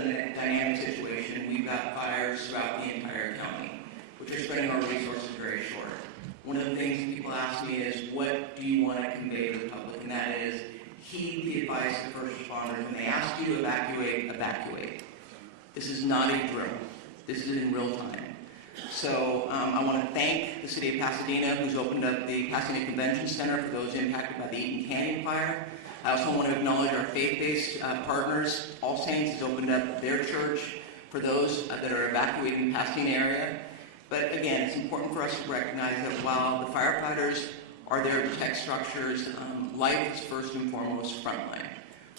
a dynamic situation. We've got fires throughout the entire county, which are spending our resources very short. One of the things people ask me is, what do you want to convey to the public? And that is, heed the advice of the first responders. When they ask you to evacuate, evacuate. This is not a drill. This is in real time. So I want to thank the City of Pasadena, who's opened up the Pasadena Convention Center for those impacted by the Eaton Canyon fire. I also want to acknowledge our faith-based partners. All Saints has opened up their church for those that are evacuating the Pasadena area. But again, it's important for us to recognize that while the firefighters are there to protect structures, life is first and foremost frontline.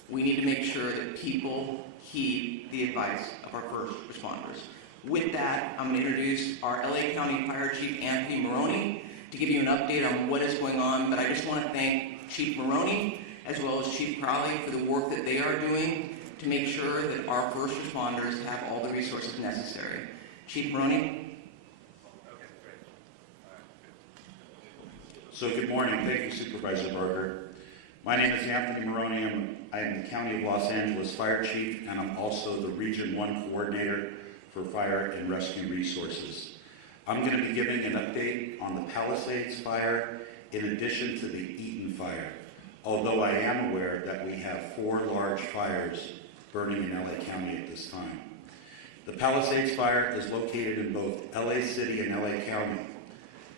We need to make sure that people heed the advice of our first responders. With that, I'm going to introduce our LA County Fire Chief, Anthony Maroney, to give you an update on what is going on. But I just want to thank Chief Maroney as well as Chief Crowley for the work that they are doing to make sure that our first responders have all the resources necessary. Chief Maroney. So good morning. Thank you, Supervisor Barker. My name is Anthony Maroney. I am the County of Los Angeles Fire Chief, and I'm also the Region 1 Coordinator for Fire and Rescue Resources. I'm going to be giving an update on the Palisades fire in addition to the Eaton fire, although I am aware that we have 4 large fires burning in LA County at this time. The Palisades fire is located in both LA City and LA County.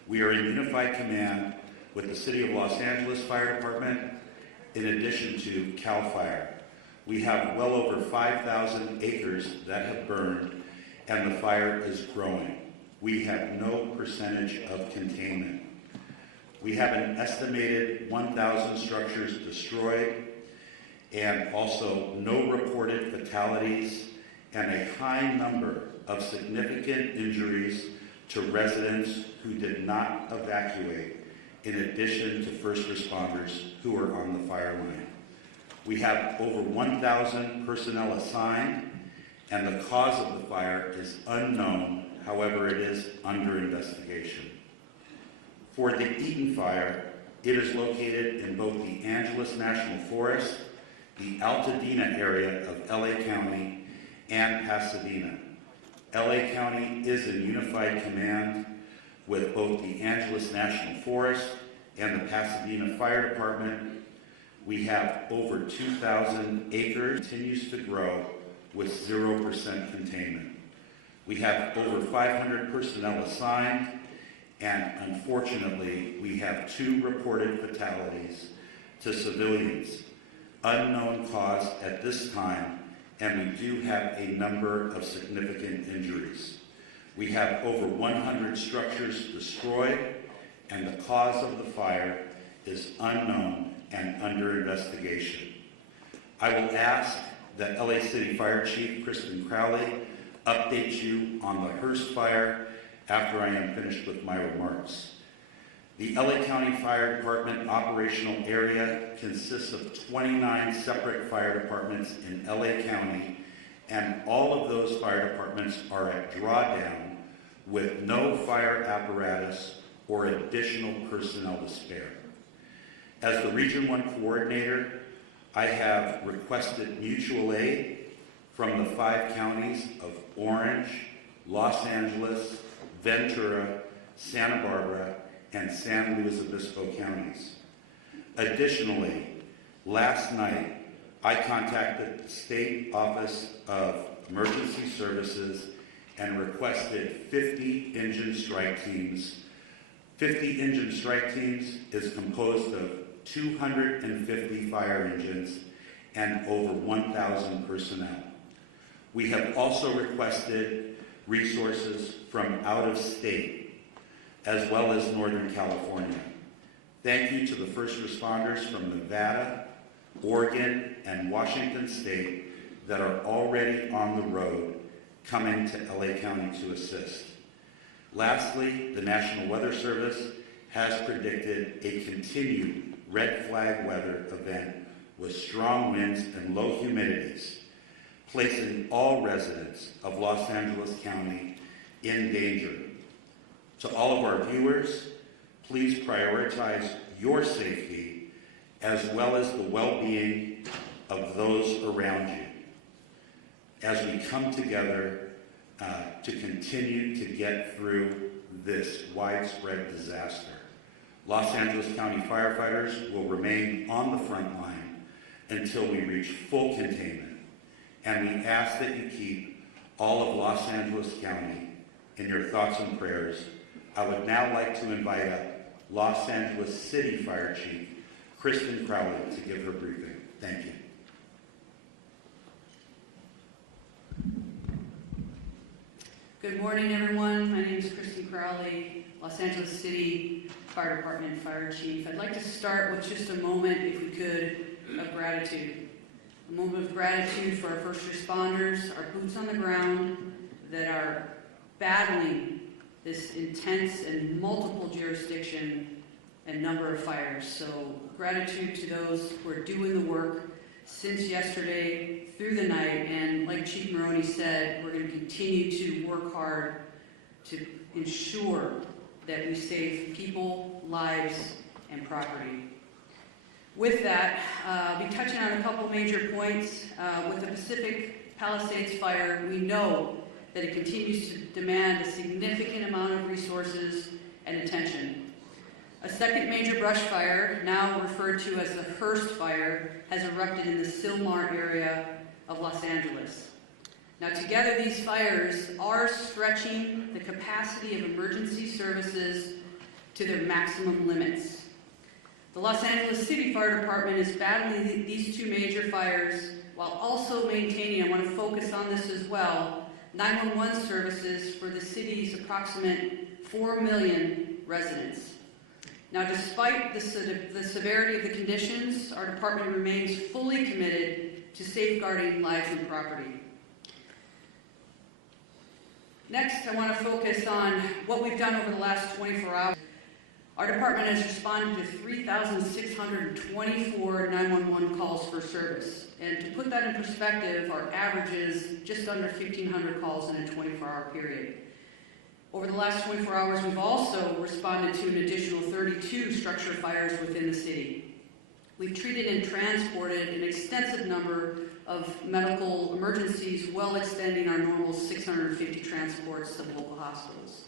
We are in unified command with the City of Los Angeles Fire Department in addition to CAL FIRE. We have well over 5,000 acres that have burned, and the fire is growing. We have no percentage of containment. We have an estimated 1,000 structures destroyed, and also no reported fatalities, and a high number of significant injuries to residents who did not evacuate, in addition to first responders who are on the fire line. We have over 1,000 personnel assigned, and the cause of the fire is unknown. However, it is under investigation. For the Eaton fire, it is located in both the Angeles National Forest, the Altadena area of LA County, and Pasadena. LA County is in unified command with both the Angeles National Forest and the Pasadena Fire Department. We have over 2,000 acres, continues to grow with 0% containment. We have over 500 personnel assigned, and unfortunately, we have 2 reported fatalities to civilians. Unknown cause at this time, and we do have a number of significant injuries. We have over 100 structures destroyed, and the cause of the fire is unknown and under investigation. I will ask that LA City Fire Chief Kristen Crowley update you on the Hearst fire after I am finished with my remarks. The LA County Fire Department operational area consists of 29 separate fire departments in LA County, and all of those fire departments are at drawdown with no fire apparatus or additional personnel to spare. As the Region 1 Coordinator, I have requested mutual aid from the 5 counties of Orange, Los Angeles, Ventura, Santa Barbara, and San Luis Obispo counties. Additionally, last night, I contacted the State Office of Emergency Services and requested 50 engine strike teams. 50 engine strike teams is composed of 250 fire engines and over 1,000 personnel. We have also requested resources from out of state, as well as Northern California. Thank you to the first responders from Nevada, Oregon, and Washington State that are already on the road coming to LA County to assist. Lastly, the National Weather Service has predicted a continued red flag weather event with strong winds and low humidities, placing all residents of Los Angeles County in danger. To all of our viewers, please prioritize your safety as well as the well-being of those around you. as we come together to continue to get through this widespread disaster. Los Angeles County firefighters will remain on the front line until we reach full containment, and we ask that you keep all of Los Angeles County in your thoughts and prayers. I would now like to invite up Los Angeles City Fire Chief Kristen Crowley to give her briefing. Thank you. Good morning, everyone. My name is Kristen Crowley, Los Angeles City Fire Department Fire Chief. I'd like to start with just a moment, if we could, of gratitude. A moment of gratitude for our first responders, our boots on the ground that are battling this intense and multiple jurisdiction and number of fires. So gratitude to those who are doing the work since yesterday through the night. And like Chief Maroney said, we're going to continue to work hard to ensure that we save people, lives, and property. With that, I'll be touching on a couple major points. With the Pacific Palisades fire, we know that it continues to demand a significant amount of resources and attention. A second major brush fire, now referred to as the Hearst Fire, has erupted in the Sylmar area of Los Angeles. Now together these fires are stretching the capacity of emergency services to their maximum limits. The Los Angeles City Fire Department is battling these two major fires while also maintaining, I want to focus on this as well, 911 services for the city's approximate 4 million residents. Now, despite the severity of the conditions, our department remains fully committed to safeguarding lives and property. Next, I want to focus on what we've done over the last 24 hours. Our department has responded to 3,624 911 calls for service. And to put that in perspective, our average is just under 1,500 calls in a 24-hour period. Over the last 24 hours, we've also responded to an additional 32 structure fires within the city. We've treated and transported an extensive number of medical emergencies, well extending our normal 650 transports to the local hospitals.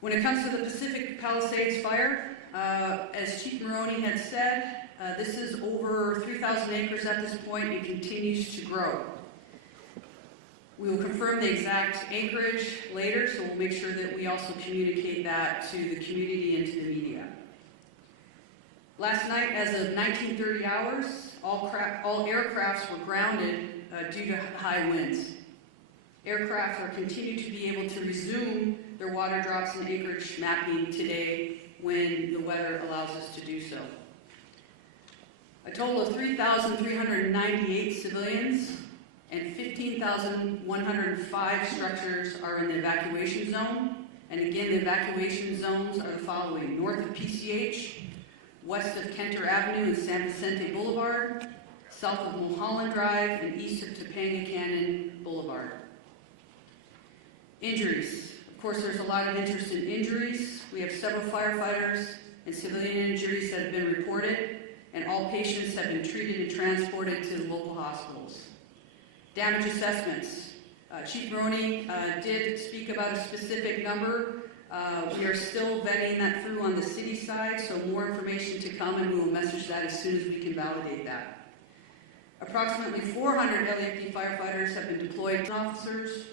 When it comes to the Pacific Palisades fire, as Chief Maroney had said, this is over 3,000 acres at this point and continues to grow. We will confirm the exact acreage later, so we'll make sure that we also communicate that to the community and to the media. Last night, as of 1930 hours, all aircrafts were grounded due to high winds. Aircraft are continuing to be able to resume their water drops and acreage mapping today when the weather allows us to do so. A total of 3,398 civilians and 15,105 structures are in the evacuation zone. And again, the evacuation zones are the following: north of PCH, west of Kenter Avenue and San Vicente Boulevard, south of Mulholland Drive, and east of Topanga Canyon Boulevard. Injuries. Of course, there's a lot of interest in injuries. We have several firefighters and civilian injuries that have been reported, and all patients have been treated and transported to the local hospitals. Damage assessments. Chief Maroney did speak about a specific number. We are still vetting that through on the city side, so more information to come, and we will message that as soon as we can validate that. Approximately 400 LAPD firefighters have been deployed, officers,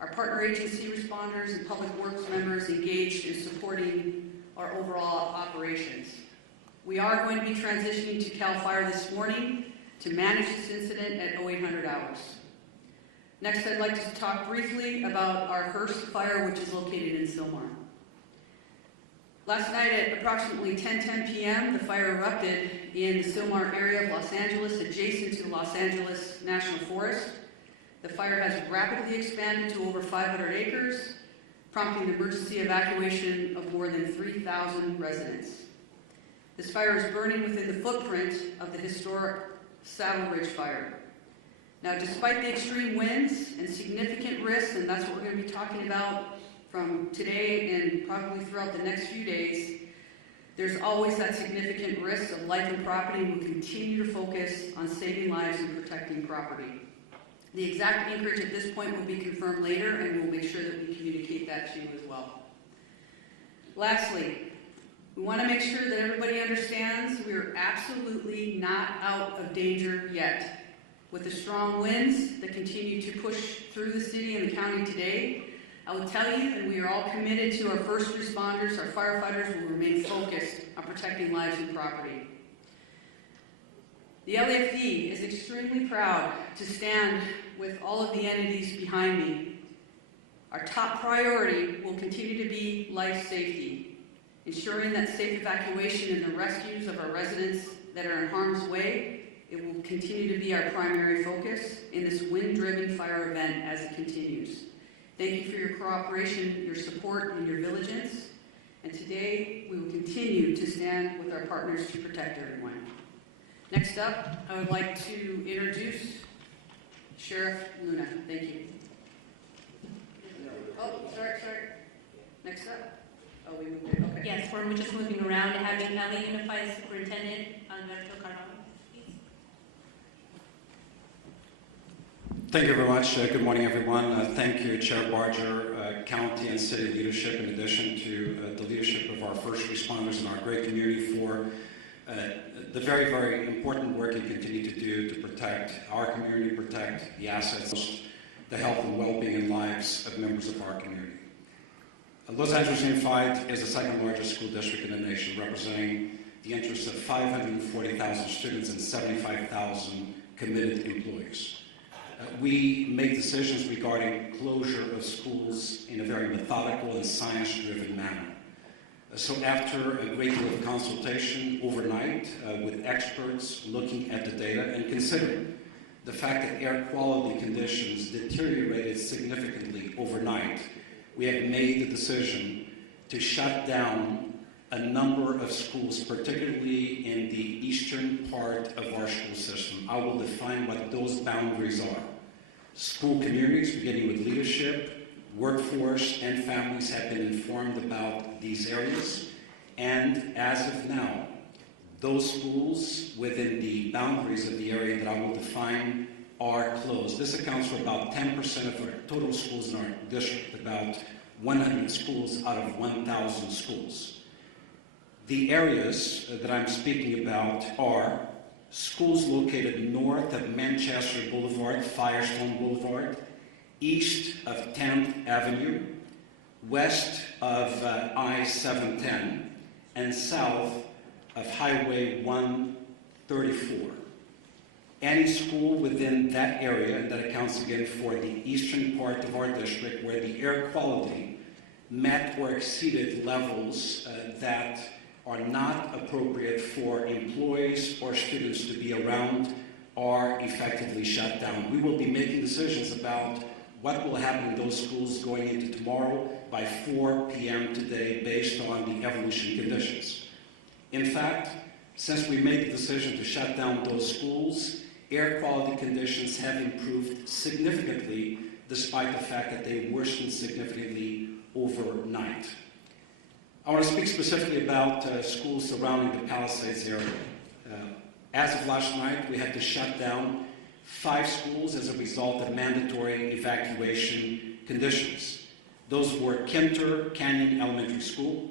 our partner agency responders, and public works members engaged in supporting our overall operations. We are going to be transitioning to CAL FIRE this morning to manage this incident at 0800 hours. Next, I'd like to talk briefly about our Hearst fire, which is located in Sylmar. Last night at approximately 10:10 p.m., the fire erupted in the Sylmar area of Los Angeles, adjacent to the Los Angeles National Forest. The fire has rapidly expanded to over 500 acres, prompting the emergency evacuation of more than 3,000 residents. This fire is burning within the footprint of the historic Saddle Ridge fire. Now, despite the extreme winds and significant risks, and that's what we're going to be talking about from today and probably throughout the next few days, there's always that significant risk of life and property, and we'll continue to focus on saving lives and protecting property. The exact anchorage at this point will be confirmed later, and we'll make sure that we communicate that to you as well. Lastly, we want to make sure that everybody understands we are absolutely not out of danger yet. With the strong winds that continue to push through the city and the county today, I will tell you, and we are all committed to our first responders, our firefighters will remain focused on protecting lives and property. The LAFD is extremely proud to stand with all of the entities behind me. Our top priority will continue to be life safety, ensuring that safe evacuation and the rescues of our residents that are in harm's way. It will continue to be our primary focus in this wind-driven fire event as it continues. Thank you for your cooperation, your support, and your diligence. And today, we will continue to stand with our partners to protect everyone. Next up, I would like to introduce Sheriff Luna. Thank you. Oh, sorry. Next up. Oh, we moved it. Okay. Yes, we're just moving around and having LA Unified Superintendent Alberto Carvalho. Thank you very much. Good morning, everyone. Thank you, Chair Barger, county and city leadership, in addition to the leadership of our first responders in our great community for the very, very important work you continue to do to protect our community, protect the assets, the health and well-being and lives of members of our community. Los Angeles Unified is the second largest school district in the nation, representing the interests of 540,000 students and 75,000 committed employees. We make decisions regarding closure of schools in a very methodical and science-driven manner. So after a great deal of consultation overnight with experts looking at the data and considering the fact that air quality conditions deteriorated significantly overnight, we have made the decision to shut down a number of schools, particularly in the eastern part of our school system. I will define what those boundaries are. School communities, beginning with leadership, workforce, and families have been informed about these areas. And as of now, those schools within the boundaries of the area that I will define are closed. This accounts for about 10% of our total schools in our district, about 100 schools out of 1,000 schools. The areas that I'm speaking about are schools located north of Manchester Boulevard, Firestone Boulevard, east of 10th Avenue, west of I-710, and south of Highway 134. Any school within that area, and that accounts again for the eastern part of our district, where the air quality met or exceeded levels that are not appropriate for employees or students to be around, are effectively shut down. We will be making decisions about what will happen in those schools going into tomorrow by 4 p.m. today based on the evolution conditions. In fact, since we made the decision to shut down those schools, air quality conditions have improved significantly despite the fact that they worsened significantly overnight. I want to speak specifically about schools surrounding the Palisades area. As of last night, we had to shut down 5 schools as a result of mandatory evacuation conditions. Those were Kinter Canyon Elementary School,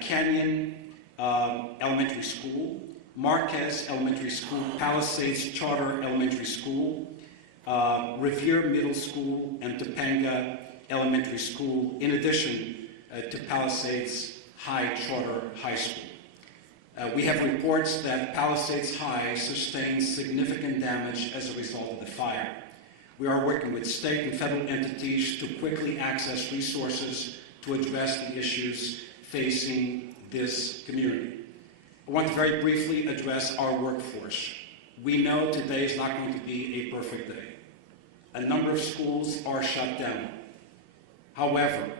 Canyon Elementary School, Marquez Elementary School, Palisades Charter Elementary School, Revere Middle School, and Topanga Elementary School, in addition to Palisades High Charter High School. We have reports that Palisades High sustained significant damage as a result of the fire. We are working with state and federal entities to quickly access resources to address the issues facing this community. I want to very briefly address our workforce. We know today is not going to be a perfect day. A number of schools are shut down. However,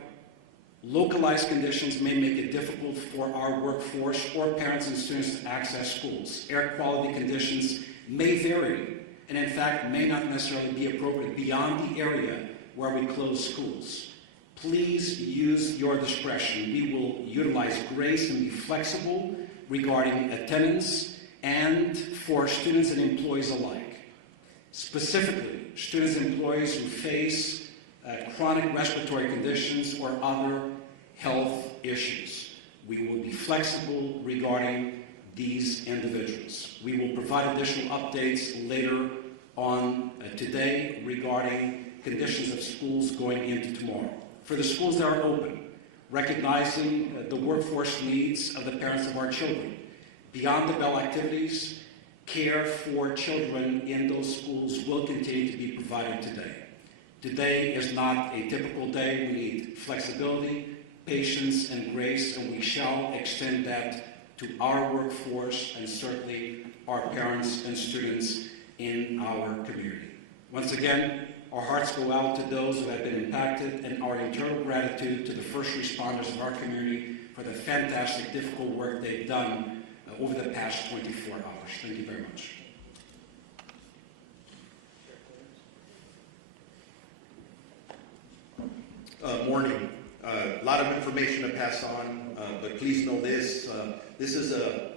localized conditions may make it difficult for our workforce or parents and students to access schools. Air quality conditions may vary and in fact may not necessarily be appropriate beyond the area where we close schools. Please use your discretion. We will utilize grace and be flexible regarding attendance and for students and employees alike. Specifically, students and employees who face chronic respiratory conditions or other health issues. We will be flexible regarding these individuals. We will provide additional updates later on today regarding conditions of schools going into tomorrow. For the schools that are open, recognizing the workforce needs of the parents of our children. Beyond the bell activities, care for children in those schools will continue to be provided today. Today is not a typical day. We need flexibility, patience, and grace, and we shall extend that to our workforce and certainly our parents and students in our community. Once again, our hearts go out to those who have been impacted, and our eternal gratitude to the first responders of our community for the fantastic, difficult work they've done over the past 24 hours. Thank you very much. Morning. A lot of information to pass on, but please know this. This is a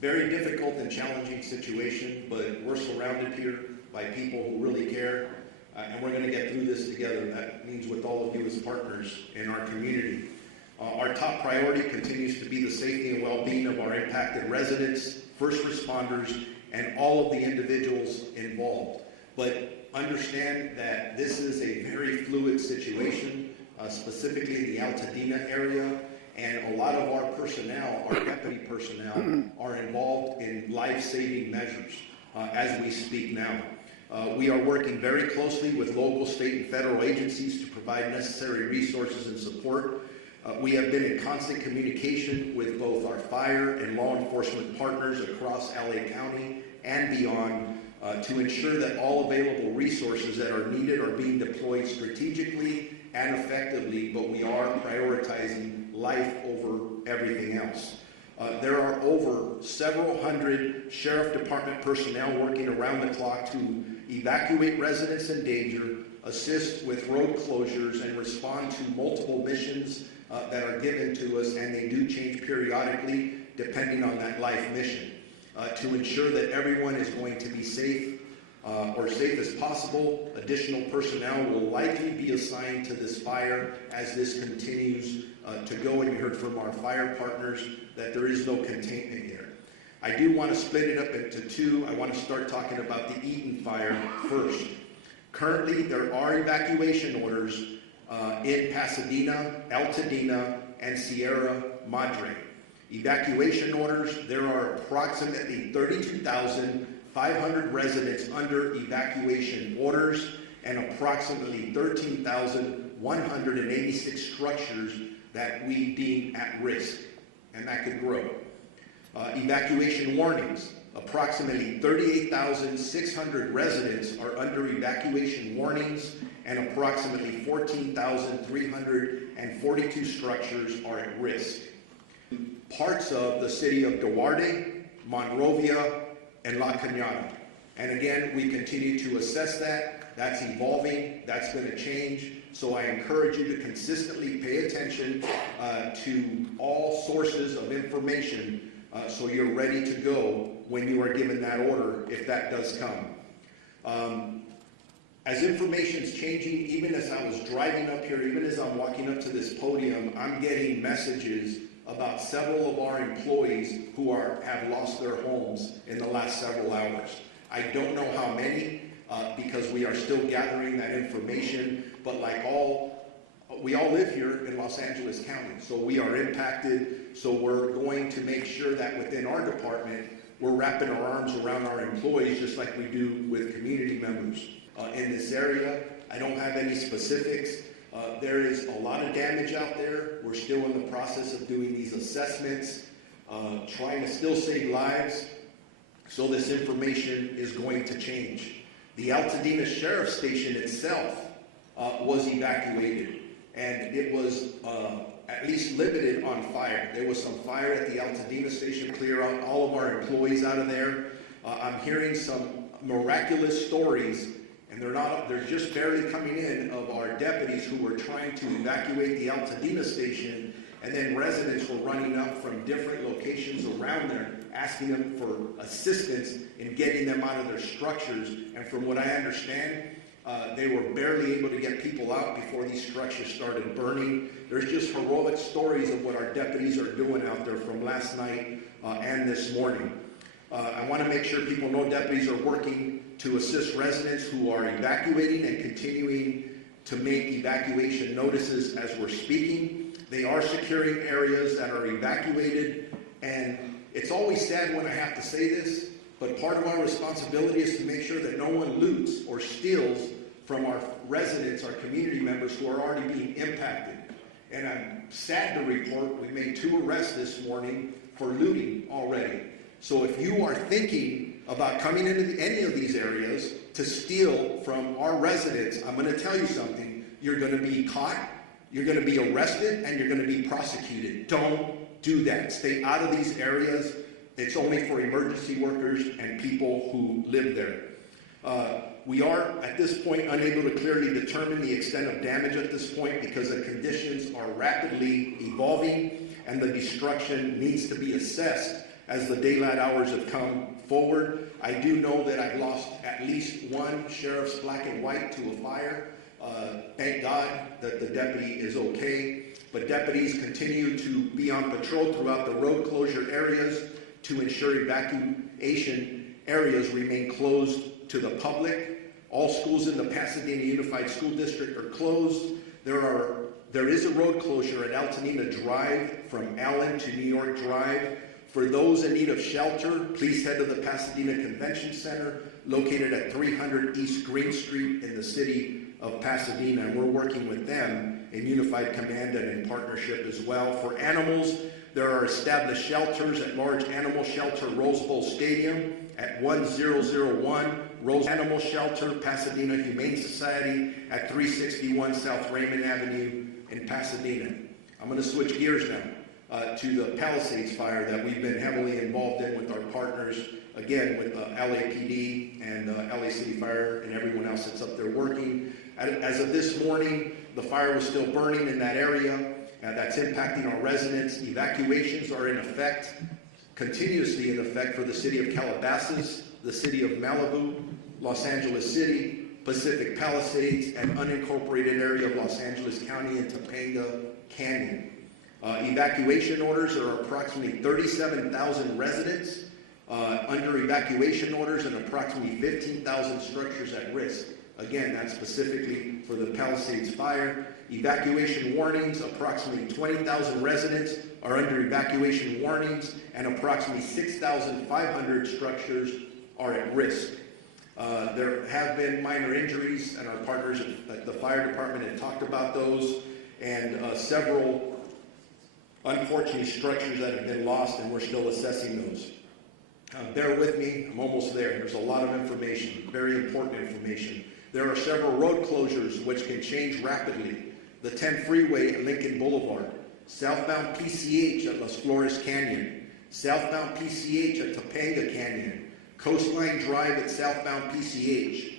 very difficult and challenging situation, but we're surrounded here by people who really care, and we're going to get through this together. That means with all of you as partners in our community. Our top priority continues to be the safety and well-being of our impacted residents, first responders, and all of the individuals involved. But understand that this is a very fluid situation, specifically in the Altadena area, and a lot of our personnel, our deputy personnel, are involved in life-saving measures as we speak now. We are working very closely with local, state, and federal agencies to provide necessary resources and support. We have been in constant communication with both our fire and law enforcement partners across LA County and beyond to ensure that all available resources that are needed are being deployed strategically and effectively, but we are prioritizing life over everything else. There are over several hundred sheriff department personnel working around the clock to evacuate residents in danger, assist with road closures, and respond to multiple missions that are given to us, and they do change periodically depending on that life mission. To ensure that everyone is going to be safe or safe as possible, additional personnel will likely be assigned to this fire as this continues to go, and you heard from our fire partners that there is no containment here. I do want to split it up into two. I want to start talking about the Eaton fire first. Currently, there are evacuation orders in Pasadena, Altadena, and Sierra Madre. Evacuation orders, there are approximately 32,500 residents under evacuation orders and approximately 13,186 structures that we deem at risk, and that could grow. Evacuation warnings, approximately 38,600 residents are under evacuation warnings and approximately 14,342 structures are at risk. Parts of the city of Duarte, Monrovia, and La Cañada. And again, we continue to assess that. That's evolving. That's going to change. So I encourage you to consistently pay attention to all sources of information so you're ready to go when you are given that order, if that does come. As information's changing, even as I was driving up here, even as I'm walking up to this podium, I'm getting messages about several of our employees who have lost their homes in the last several hours. I don't know how many because we are still gathering that information, but we all live here in Los Angeles County, so we are impacted. So we're going to make sure that within our department, we're wrapping our arms around our employees just like we do with community members. In this area, I don't have any specifics. There is a lot of damage out there. We're still in the process of doing these assessments, trying to still save lives. So this information is going to change. The Altadena Sheriff's Station itself was evacuated, and it was at least limited on fire. There was some fire at the Altadena Station, clear out all of our employees out of there. I'm hearing some miraculous stories, and they're just barely coming in, of our deputies who were trying to evacuate the Altadena Station, and then residents were running up from different locations around there, asking them for assistance in getting them out of their structures. And from what I understand, They were barely able to get people out before these structures started burning. There's just heroic stories of what our deputies are doing out there from last night and this morning. I want to make sure people know deputies are working to assist residents who are evacuating and continuing to make evacuation notices as we're speaking. They are securing areas that are evacuated, and it's always sad when I have to say this, but part of our responsibility is to make sure that no one loots or steals from our residents, our community members who are already being impacted. And I'm sad to report we made 2 arrests this morning for looting already. So if you are thinking about coming into any of these areas to steal from our residents, I'm going to tell you something. You're going to be caught, you're going to be arrested, and you're going to be prosecuted. Don't do that. Stay out of these areas. It's only for emergency workers and people who live there. We are, at this point, unable to clearly determine the extent of damage at this point because the conditions are rapidly evolving and the destruction needs to be assessed as the daylight hours have come forward. I do know that I've lost at least 1 sheriff's black and white to a fire. Thank God that the deputy is okay. But deputies continue to be on patrol throughout the road closure areas to ensure evacuation areas remain closed to the public. All schools in the Pasadena Unified School District are closed. There is a road closure at Altamira Drive from Allen to New York Drive. For those in need of shelter, please head to the Pasadena Convention Center, located at 300 East Green Street in the city of Pasadena. And we're working with them in Unified Command and in partnership as well. For animals, there are established shelters at Large Animal Shelter Rose Bowl Stadium, at 1001 Rose Animal Shelter, Pasadena Humane Society, at 361 South Raymond Avenue in Pasadena. I'm going to switch gears now to the Palisades fire that we've been heavily involved in with our partners, again, with LAPD and LA City Fire and everyone else that's up there working. As of this morning, the fire was still burning in that area. That's impacting our residents. Evacuations are in effect, continuously in effect for the city of Calabasas, the city of Malibu, Los Angeles City, Pacific Palisades, and unincorporated area of Los Angeles County and Topanga Canyon. Evacuation orders are approximately 37,000 residents under evacuation orders and approximately 15,000 structures at risk. Again, that's specifically for the Palisades fire. Evacuation warnings, approximately 20,000 residents are under evacuation warnings, and approximately 6,500 structures are at risk. There have been minor injuries, and our partners at the fire department have talked about those, and several, unfortunately, structures that have been lost, and we're still assessing those. Bear with me, I'm almost there. There's a lot of information, very important information. There are several road closures which can change rapidly. The 10 freeway at Lincoln Boulevard, southbound PCH at Las Flores Canyon, southbound PCH at Topanga Canyon, Coastline Drive at southbound PCH,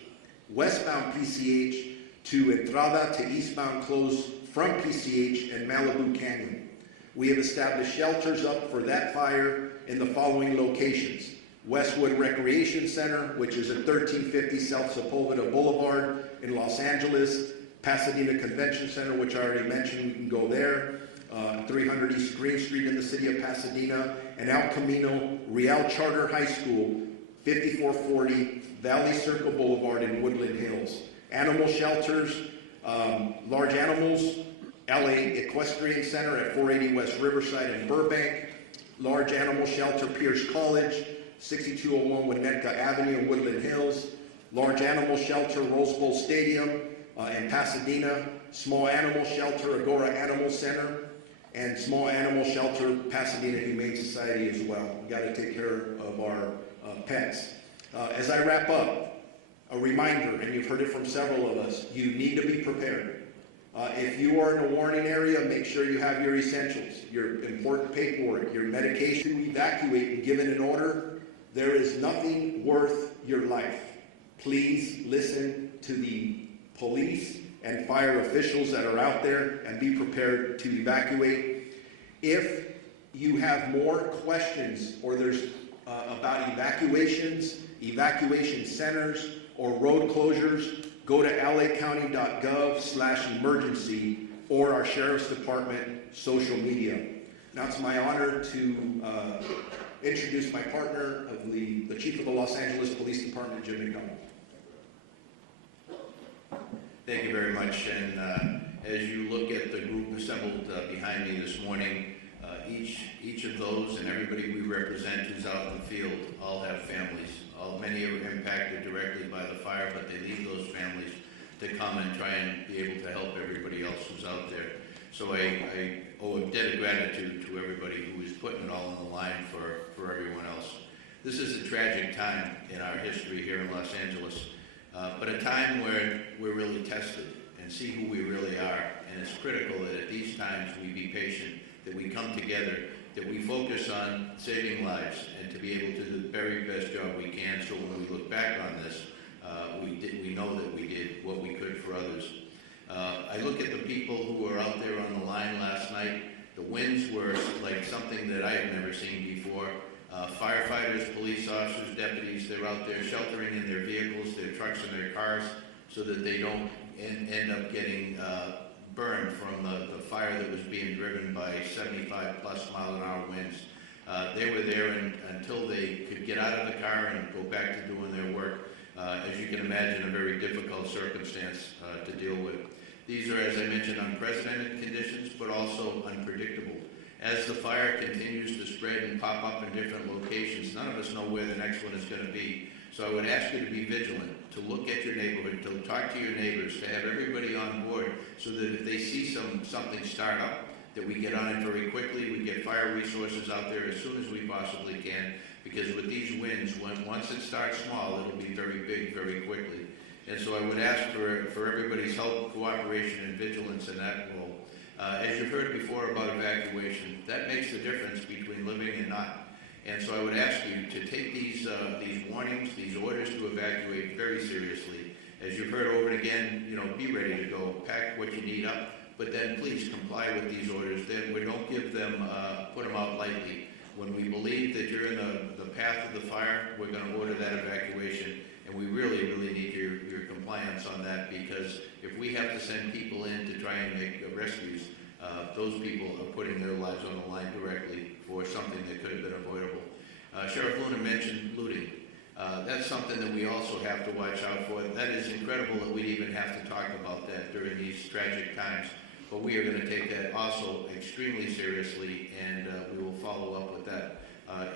westbound PCH to Entrada to eastbound closed from PCH and Malibu Canyon. We have established shelters up for that fire in the following locations: Westwood Recreation Center, which is at 1350 South Sepulveda Boulevard in Los Angeles, Pasadena Convention Center, which I already mentioned, we can go there, 300 East Green Street in the city of Pasadena, and El Camino Real Charter High School, 5440 Valley Circle Boulevard in Woodland Hills. Animal shelters, large animals, LA Equestrian Center at 480 West Riverside in Burbank, large animal shelter Pierce College, 6201 Winnetka Avenue in Woodland Hills, large animal shelter Rose Bowl Stadium in Pasadena, small animal shelter Agora Animal Center, and small animal shelter Pasadena Humane Society as well. We got to take care of our pets. As I wrap up, a reminder, and you've heard it from several of us, you need to be prepared. If you are in a warning area, make sure you have your essentials, your important paperwork, your medication to evacuate and given an order. There is nothing worth your life. Please listen to the police and fire officials that are out there and be prepared to evacuate. If you have more questions or there's about evacuations, evacuation centers, or road closures, go to lacounty.gov/emergency or our Sheriff's Department social media. Now it's my honor to introduce my partner, of the Chief of the Los Angeles Police Department, Jim McDonald. Thank you very much. And as you look at the group assembled behind me this morning, each of those and everybody we represent who's out in the field all have families. Many are impacted directly by the fire, but they leave those families to come and try and be able to help everybody else who's out there. So I owe a debt of gratitude to everybody who is putting it all on the line for everyone else. This is a tragic time in our history here in Los Angeles, but a time where we're really tested and see who we really are. And it's critical that at these times we be patient, that we come together, that we focus on saving lives, and to be able to do the very best job we can, so when we look back on this, we know that we did what we could for others. I look at the people who were out there on the line last night. The winds were like something that I had never seen before. Firefighters, police officers, deputies, they're out there sheltering in their vehicles, their trucks and their cars, so that they don't end up getting burned from the fire that was being driven by 75+ mile-an-hour winds. They were there until they could get out of the car and go back to doing their work. As you can imagine, a very difficult circumstance to deal with. These are, as I mentioned, unprecedented conditions, but also unpredictable. As the fire continues to spread and pop up in different locations, none of us know where the next one is going to be. So I would ask you to be vigilant, to look at your neighborhood, to talk to your neighbors, to have everybody on board, so that if they see something start up, that we get on it very quickly. We get fire resources out there as soon as we possibly can, because with these winds, once it starts small, it'll be very big very quickly. And so I would ask for everybody's help, cooperation, and vigilance in that role. As you've heard before about evacuation, that makes the difference between living and not. And so I would ask you to take these warnings, these orders to evacuate very seriously. As you've heard over and again, be ready to go, pack what you need up, but then please comply with these orders. Then we don't give them, put them out lightly. When we believe that you're in the path of the fire, we're going to order that evacuation, and we really, really need your compliance on that, because if we have to send people in to try and make rescues, those people are putting their lives on the line directly for something that could have been avoidable. Sheriff Luna mentioned looting. That's something that we also have to watch out for. That is incredible that we even have to talk about that during these tragic times. But we are going to take that also extremely seriously, and we will follow up with that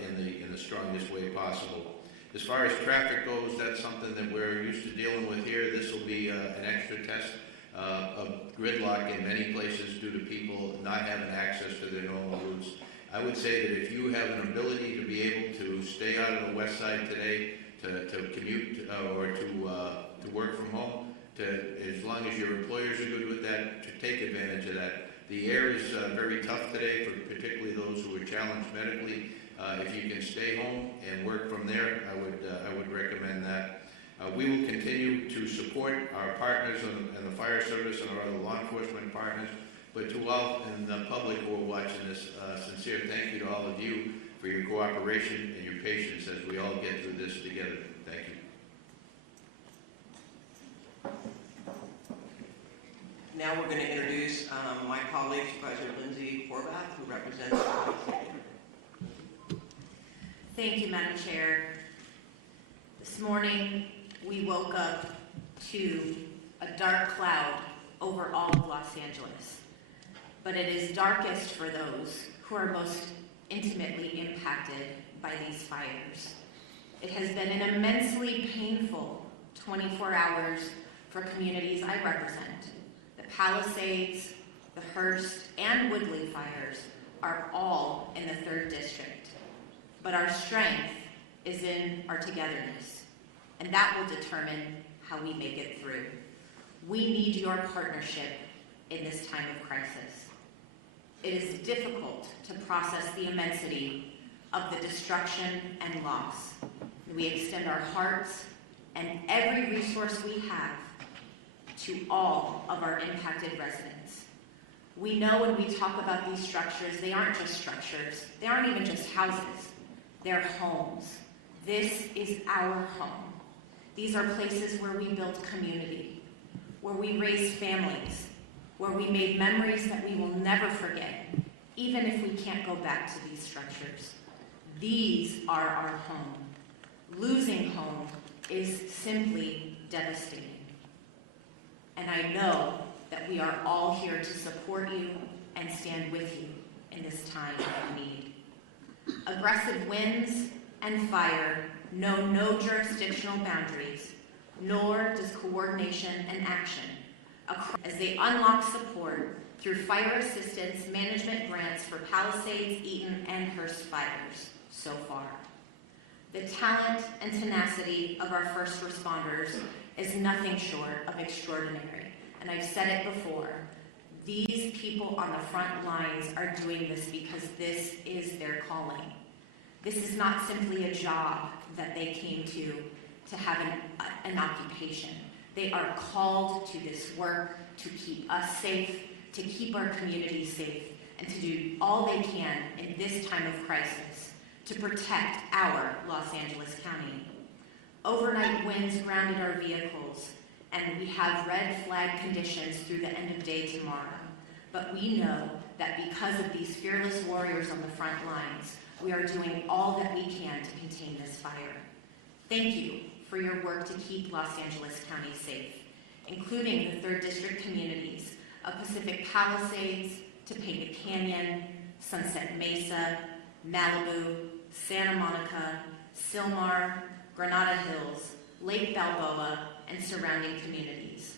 in the strongest way possible. As far as traffic goes, that's something that we're used to dealing with here. This will be an extra test of gridlock in many places due to people not having access to their normal routes. I would say that if you have an ability to be able to stay out of the west side today, to commute or to work from home, as long as your employers are good with that, to take advantage of that. The air is very tough today, for particularly those who are challenged medically. If you can stay home and work from there, I would recommend that. We will continue to support our partners and the fire service and our other law enforcement partners. But to all in the public who are watching this, sincere thank you to all of you for your cooperation and your patience as we all get through this together. Thank you. Now we're going to introduce my colleague, Supervisor Lindsay Horvath, who represents. Thank you, Madam Chair. This morning, we woke up to a dark cloud over all of Los Angeles. But it is darkest for those who are most intimately impacted by these fires. It has been an immensely painful 24 hours for communities I represent. The Palisades, the Hearst, and Woodley fires are all in the 3rd District. But our strength is in our togetherness, and that will determine how we make it through. We need your partnership in this time of crisis. It is difficult to process the immensity of the destruction and loss. We extend our hearts and every resource we have to all of our impacted residents. We know when we talk about these structures, they aren't just structures. They aren't even just houses. They're homes. This is our home. These are places where we build community, where we raised families, where we made memories that we will never forget, even if we can't go back to these structures. These are our home. Losing home is simply devastating. And I know that we are all here to support you and stand with you in this time of need. Aggressive winds and fire know no jurisdictional boundaries, nor does coordination and action, as they unlock support through fire assistance management grants for Palisades, Eaton, and Hearst fires so far. The talent and tenacity of our first responders is nothing short of extraordinary. And I've said it before, these people on the front lines are doing this because this is their calling. This is not simply a job that they came to have an occupation. They are called to this work to keep us safe, to keep our community safe, and to do all they can in this time of crisis to protect our Los Angeles County. Overnight winds grounded our vehicles, and we have red flag conditions through the end of day tomorrow. But we know that because of these fearless warriors on the front lines, we are doing all that we can to contain this fire. Thank you for your work to keep Los Angeles County safe, including the 3rd District communities of Pacific Palisades, Topanga Canyon, Sunset Mesa, Malibu, Santa Monica, Sylmar, Granada Hills, Lake Balboa, and surrounding communities.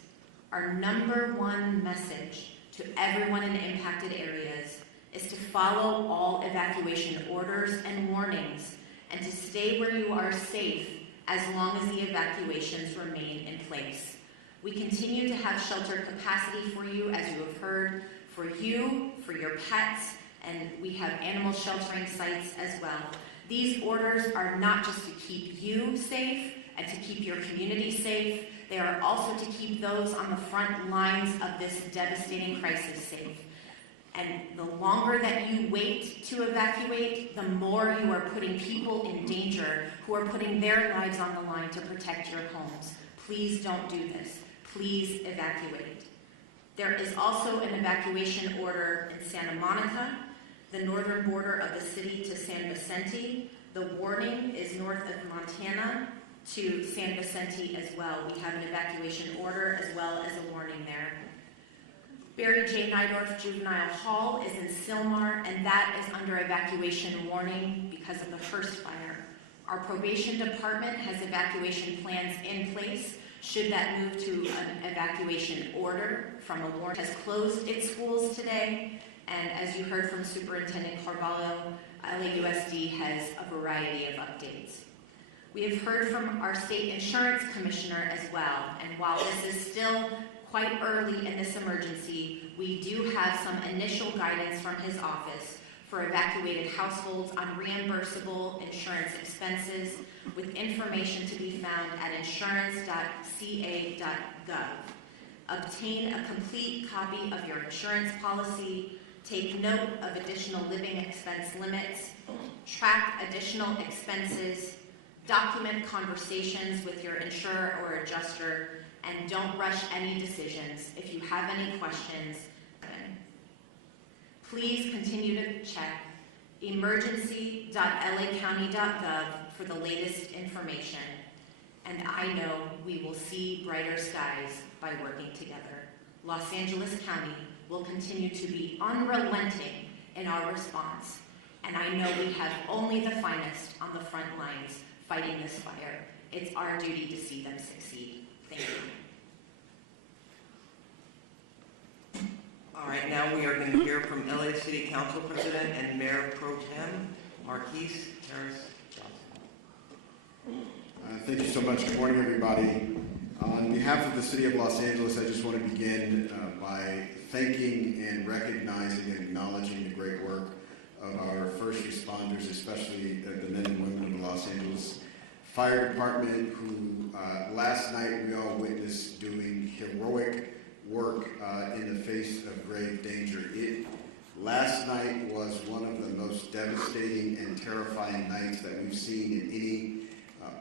Our #1 message to everyone in impacted areas is to follow all evacuation orders and warnings and to stay where you are safe as long as the evacuations remain in place. We continue to have shelter capacity for you, as you have heard, for you, for your pets, and we have animal sheltering sites as well. These orders are not just to keep you safe and to keep your community safe, they are also to keep those on the front lines of this devastating crisis safe. And the longer that you wait to evacuate, the more you are putting people in danger who are putting their lives on the line to protect your homes. Please don't do this. Please evacuate. There is also an evacuation order in Santa Monica, the northern border of the city to San Vicente. The warning is north of Montana to San Vicente as well. We have an evacuation order as well as a warning there. Barry J. Nydorf Juvenile Hall is in Sylmar, and that is under evacuation warning because of the first fire. Our probation department has evacuation plans in place should that move to an evacuation order from a warning. Has closed its schools today, and as you heard from Superintendent Carvalho, LAUSD has a variety of updates. We have heard from our state insurance commissioner as well, and while this is still quite early in this emergency, we do have some initial guidance from his office for evacuated households on reimbursable insurance expenses, with information to be found at insurance.ca.gov. Obtain a complete copy of your insurance policy, take note of additional living expense limits, track additional expenses, document conversations with your insurer or adjuster, and don't rush any decisions. If you have any questions, please continue to check emergency.lacounty.gov for the latest information. And I know we will see brighter skies by working together. Los Angeles County will continue to be unrelenting in our response. And I know we have only the finest on the front lines fighting this fire. It's our duty to see them succeed. Thank you. All right, now we are going to hear from LA City Council President and Mayor Pro Tem, Marquise Harris-Johnson. Thank you so much. Good morning, everybody. On behalf of the City of Los Angeles, I just want to begin by thanking and recognizing and acknowledging the great work of our first responders, especially the men and women of the Los Angeles Fire Department, who last night we all witnessed doing heroic work in the face of grave danger. Last night was one of the most devastating and terrifying nights that we've seen in any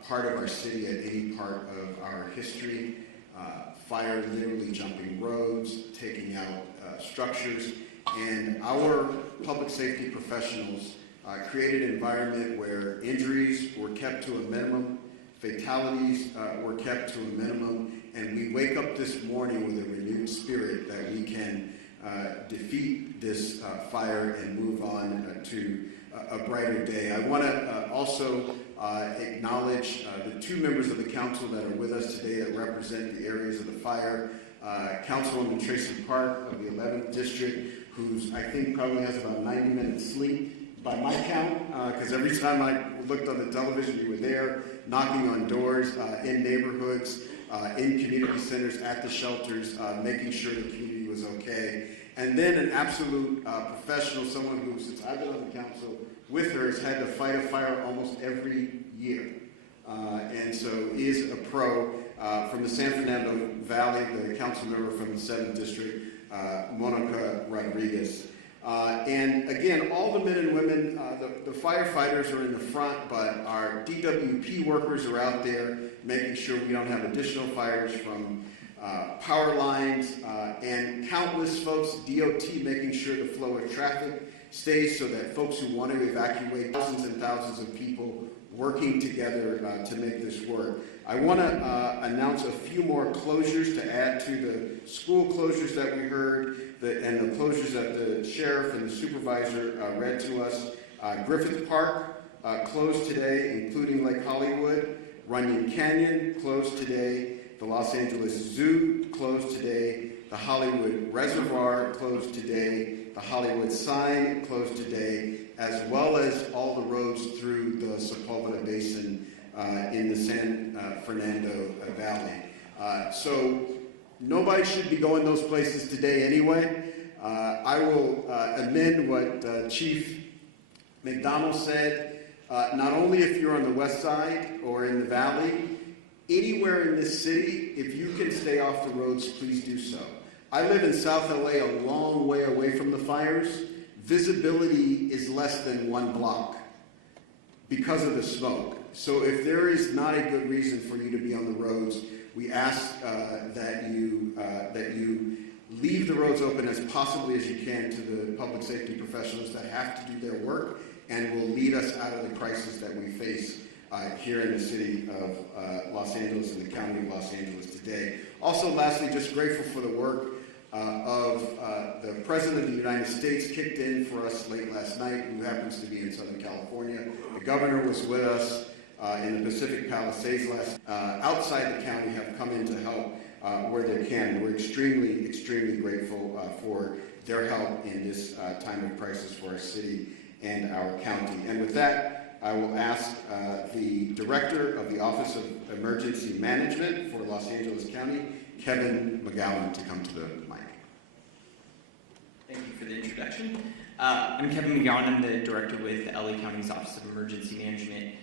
part of our city, at any part of our history. fire literally jumping roads, taking out structures, and our public safety professionals created an environment where injuries were kept to a minimum, fatalities were kept to a minimum, and we wake up this morning with a renewed spirit that we can defeat this fire and move on to a brighter day. I want to also acknowledge the two members of the council that are with us today that represent the areas of the fire. Councilwoman Tracy Park of the 11th District, who's I think probably has about 90 minutes sleep by my count, because every time I looked on the television, you were there knocking on doors in neighborhoods, in community centers, at the shelters, making sure the community was okay. And then an absolute professional, someone who, since I've been on the council with her, has had to fight a fire almost every year. And so is a pro from the San Fernando Valley, the council member from the 7th District, Monica Rodriguez. And again, all the men and women, the firefighters are in the front, but our DWP workers are out there making sure we don't have additional fires from power lines, and countless folks, DOT making sure the flow of traffic stays so that folks who want to evacuate, thousands and thousands of people working together to make this work. I want to announce a few more closures to add to the school closures that we heard and the closures that the sheriff and the supervisor read to us. Griffith Park closed today, including Lake Hollywood. Runyon Canyon closed today. The Los Angeles Zoo closed today. The Hollywood Reservoir closed today. The Hollywood Sign closed today, as well as all the roads through the Sepulveda Basin in the San Fernando Valley. So nobody should be going those places today anyway. I will amend what Chief McDonald said. Not only if you're on the west side or in the valley, anywhere in this city, if you can stay off the roads, please do so. I live in South LA, a long way away from the fires. Visibility is less than 1 block because of the smoke. So if there is not a good reason for you to be on the roads, we ask that you leave the roads open as possibly as you can to the public safety professionals that have to do their work and will lead us out of the crisis that we face here in the city of Los Angeles and the county of Los Angeles today. Also, lastly, just grateful for the work of the President of the United States, kicked in for us late last night, who happens to be in Southern California. The governor was with us in the Pacific Palisades outside the county, have come in to help where they can. We're extremely, extremely grateful for their help in this time of crisis for our city and our county. And with that, I will ask the Director of the Office of Emergency Management for Los Angeles County, Kevin McGowan, to come to the mic. Thank you for the introduction. I'm Kevin McGowan. I'm the Director with LA County's Office of Emergency Management.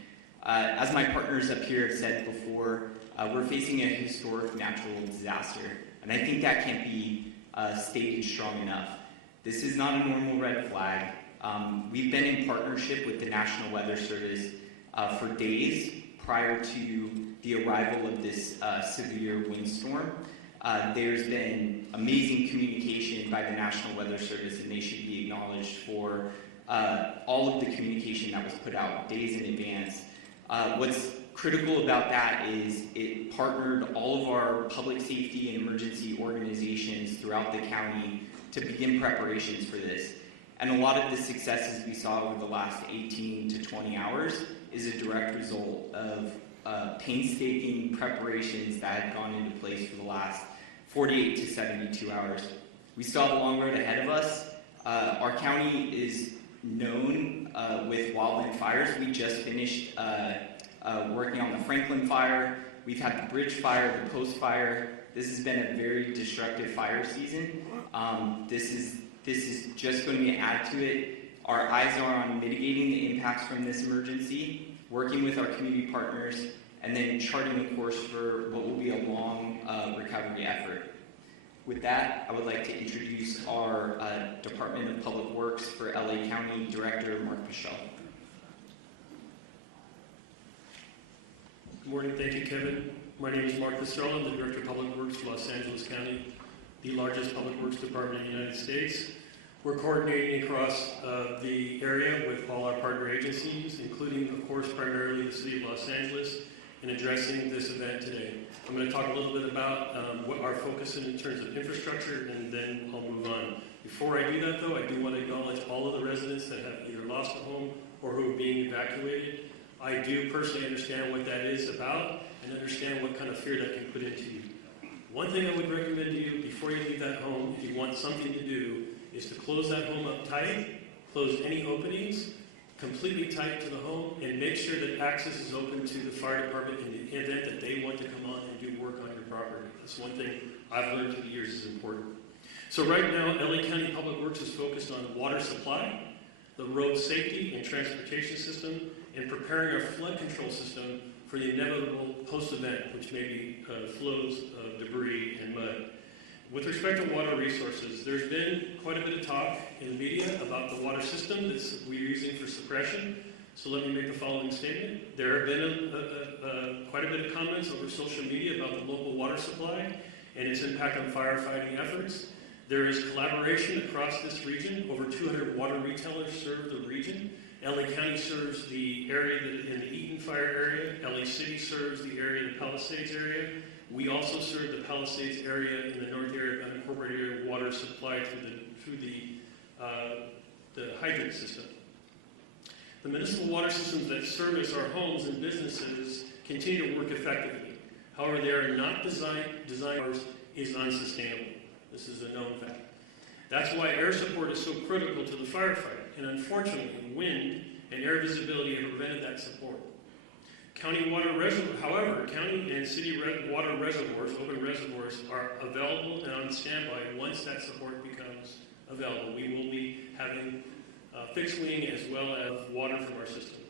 As my partners up here have said before, we're facing a historic natural disaster, and I think that can't be stated strong enough. This is not a normal red flag. We've been in partnership with the National Weather Service for days prior to the arrival of this severe windstorm. There's been amazing communication by the National Weather Service, and they should be acknowledged for all of the communication that was put out days in advance. What's critical about that is it partnered all of our public safety and emergency organizations throughout the county to begin preparations for this. And a lot of the successes we saw over the last 18 to 20 hours is a direct result of painstaking preparations that had gone into place for the last 48 to 72 hours. We still have a long road ahead of us. Our county is known with wildland fires. We just finished working on the Franklin fire. We've had the Bridge fire, the Coast fire. This has been a very destructive fire season. This is just going to be an add to it. Our eyes are on mitigating the impacts from this emergency, working with our community partners, and then charting a course for what will be a long recovery effort. With that, I would like to introduce our Department of Public Works for LA County Director, Mark Pichel. Good morning, thank you, Kevin. My name is Mark Castrell. I'm the Director of Public Works for Los Angeles County, the largest public works department in the United States. We're coordinating across the area with all our partner agencies, including, of course, primarily the City of Los Angeles, in addressing this event today. I'm going to talk a little bit about what our focus is in terms of infrastructure, and then I'll move on. Before I do that, though, I do want to acknowledge all of the residents that have either lost a home or who are being evacuated. I do personally understand what that is about and understand what kind of fear that can put into you. One thing I would recommend to you before you leave that home, if you want something to do, is to close that home up tight, close any openings, completely tight to the home, and make sure that access is open to the fire department in the event that they want to come on and do work on your property. That's one thing I've learned through the years is important. So right now, LA County Public Works is focused on water supply, the road safety and transportation system, and preparing our flood control system for the inevitable post-event, which may be flows of debris and mud. With respect to water resources, there's been quite a bit of talk in the media about the water system that we're using for suppression. So let me make the following statement. There have been quite a bit of comments over social media about the local water supply and its impact on firefighting efforts. There is collaboration across this region. Over 200 water retailers serve the region. LA County serves the area in the Eaton Fire area. LA City serves the area in the Palisades area. We also serve the Palisades area in the north area of unincorporated area water supply through the hydrant system. The municipal water systems that service our homes and businesses continue to work effectively. However, they are not designed is unsustainable. This is a known fact. That's why air support is so critical to the firefight. And unfortunately, wind and air visibility have prevented that support. County water reservoirs, however, county and city water reservoirs, open reservoirs, are available and on standby once that support becomes available. We will be having fixed wing as well as water from our system.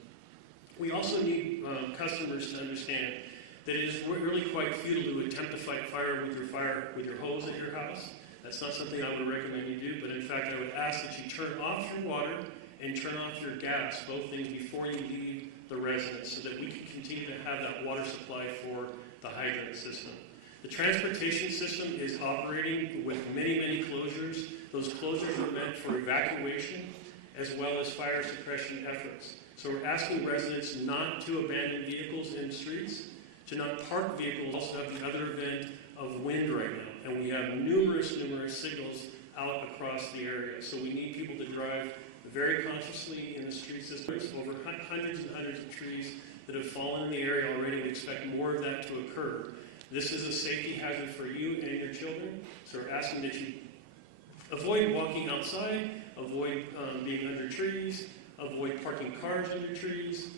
We also need customers to understand that it is really quite futile to attempt to fight fire with your hose at your house. That's not something I would recommend you do, but in fact I would ask that you turn off your water and turn off your gas, both things before you leave the residence, so that we can continue to have that water supply for the hydrant system. The transportation system is operating with many, many closures. Those closures are meant for evacuation as well as fire suppression efforts. So we're asking residents not to abandon vehicles in the streets, to not park vehicles. We also have the other event of wind right now, and we have numerous signals out across the area. So we need people to drive very consciously in the street systems. Over hundreds and hundreds of trees that have fallen in the area already. We expect more of that to occur. This is a safety hazard for you and your children, so we're asking that you avoid walking outside, avoid being under trees, avoid parking cars under trees,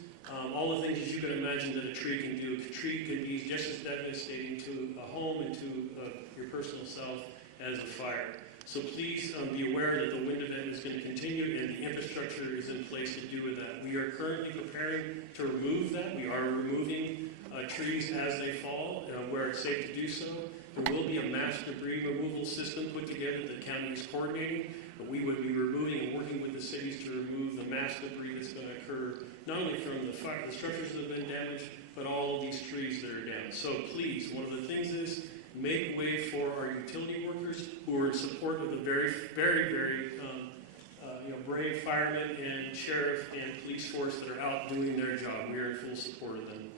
all the things that you can imagine that a tree can do. A tree can be just as devastating to a home and to your personal self as a fire. So please be aware that the wind event is going to continue and the infrastructure is in place to do with that. We are currently preparing to remove that. We are removing trees as they fall where it's safe to do so. There will be a mass debris removal system put together that the county is coordinating. But we would be removing and working with the cities to remove the mass debris that's going to occur, not only from the structures that have been damaged, but all of these trees that are down. So please, one of the things is make way for our utility workers who are in support of the very brave firemen and sheriff and police force that are out doing their job. We are in full support of them.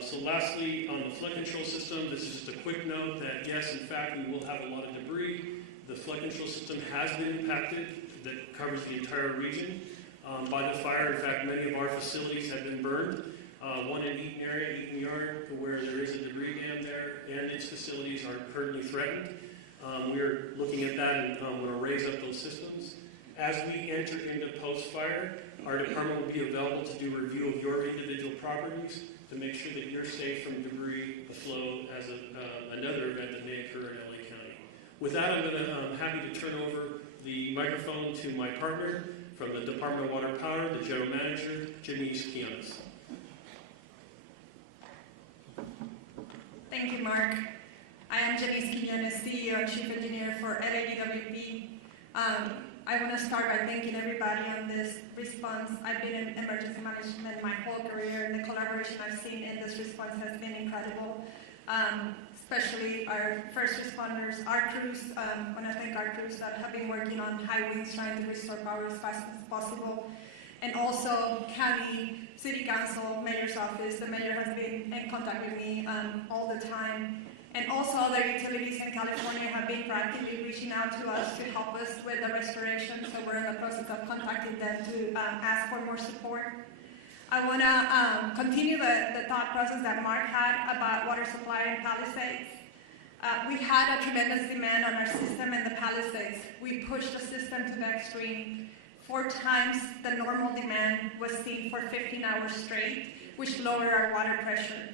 So lastly, on the flood control system, this is just a quick note that yes, in fact, we will have a lot of debris. The flood control system has been impacted, that covers the entire region, by the fire. In fact, many of our facilities have been burned. One in Eaton area, Eaton Yard, where there is a debris dam there, and its facilities are currently threatened. We are looking at that and want to raise up those systems. As we enter into post-fire, our department will be available to do a review of your individual properties to make sure that you're safe from debris, the flow, as another event that may occur in LA County. With that, I'm happy to turn over the microphone to my partner from the Department of Water and Power, the General Manager, Janice Quiñones. Thank you, Mark. I am Janice Quiñones, CEO and Chief Engineer for LADWP. I want to start by thanking everybody on this response. I've been in emergency management my whole career, and the collaboration I've seen in this response has been incredible. Especially our first responders, our crews. I want to thank our crews that have been working on high winds trying to restore power as fast as possible. And also county, city council, mayor's office. The mayor has been in contact with me all the time. And also other utilities in California have been proactively reaching out to us to help us with the restoration. So we're in the process of contacting them to ask for more support. I want to continue the thought process that Mark had about water supply in Palisades. We had a tremendous demand on our system in the Palisades. We pushed the system to the extreme. 4 times the normal demand was seen for 15 hours straight, which lowered our water pressure.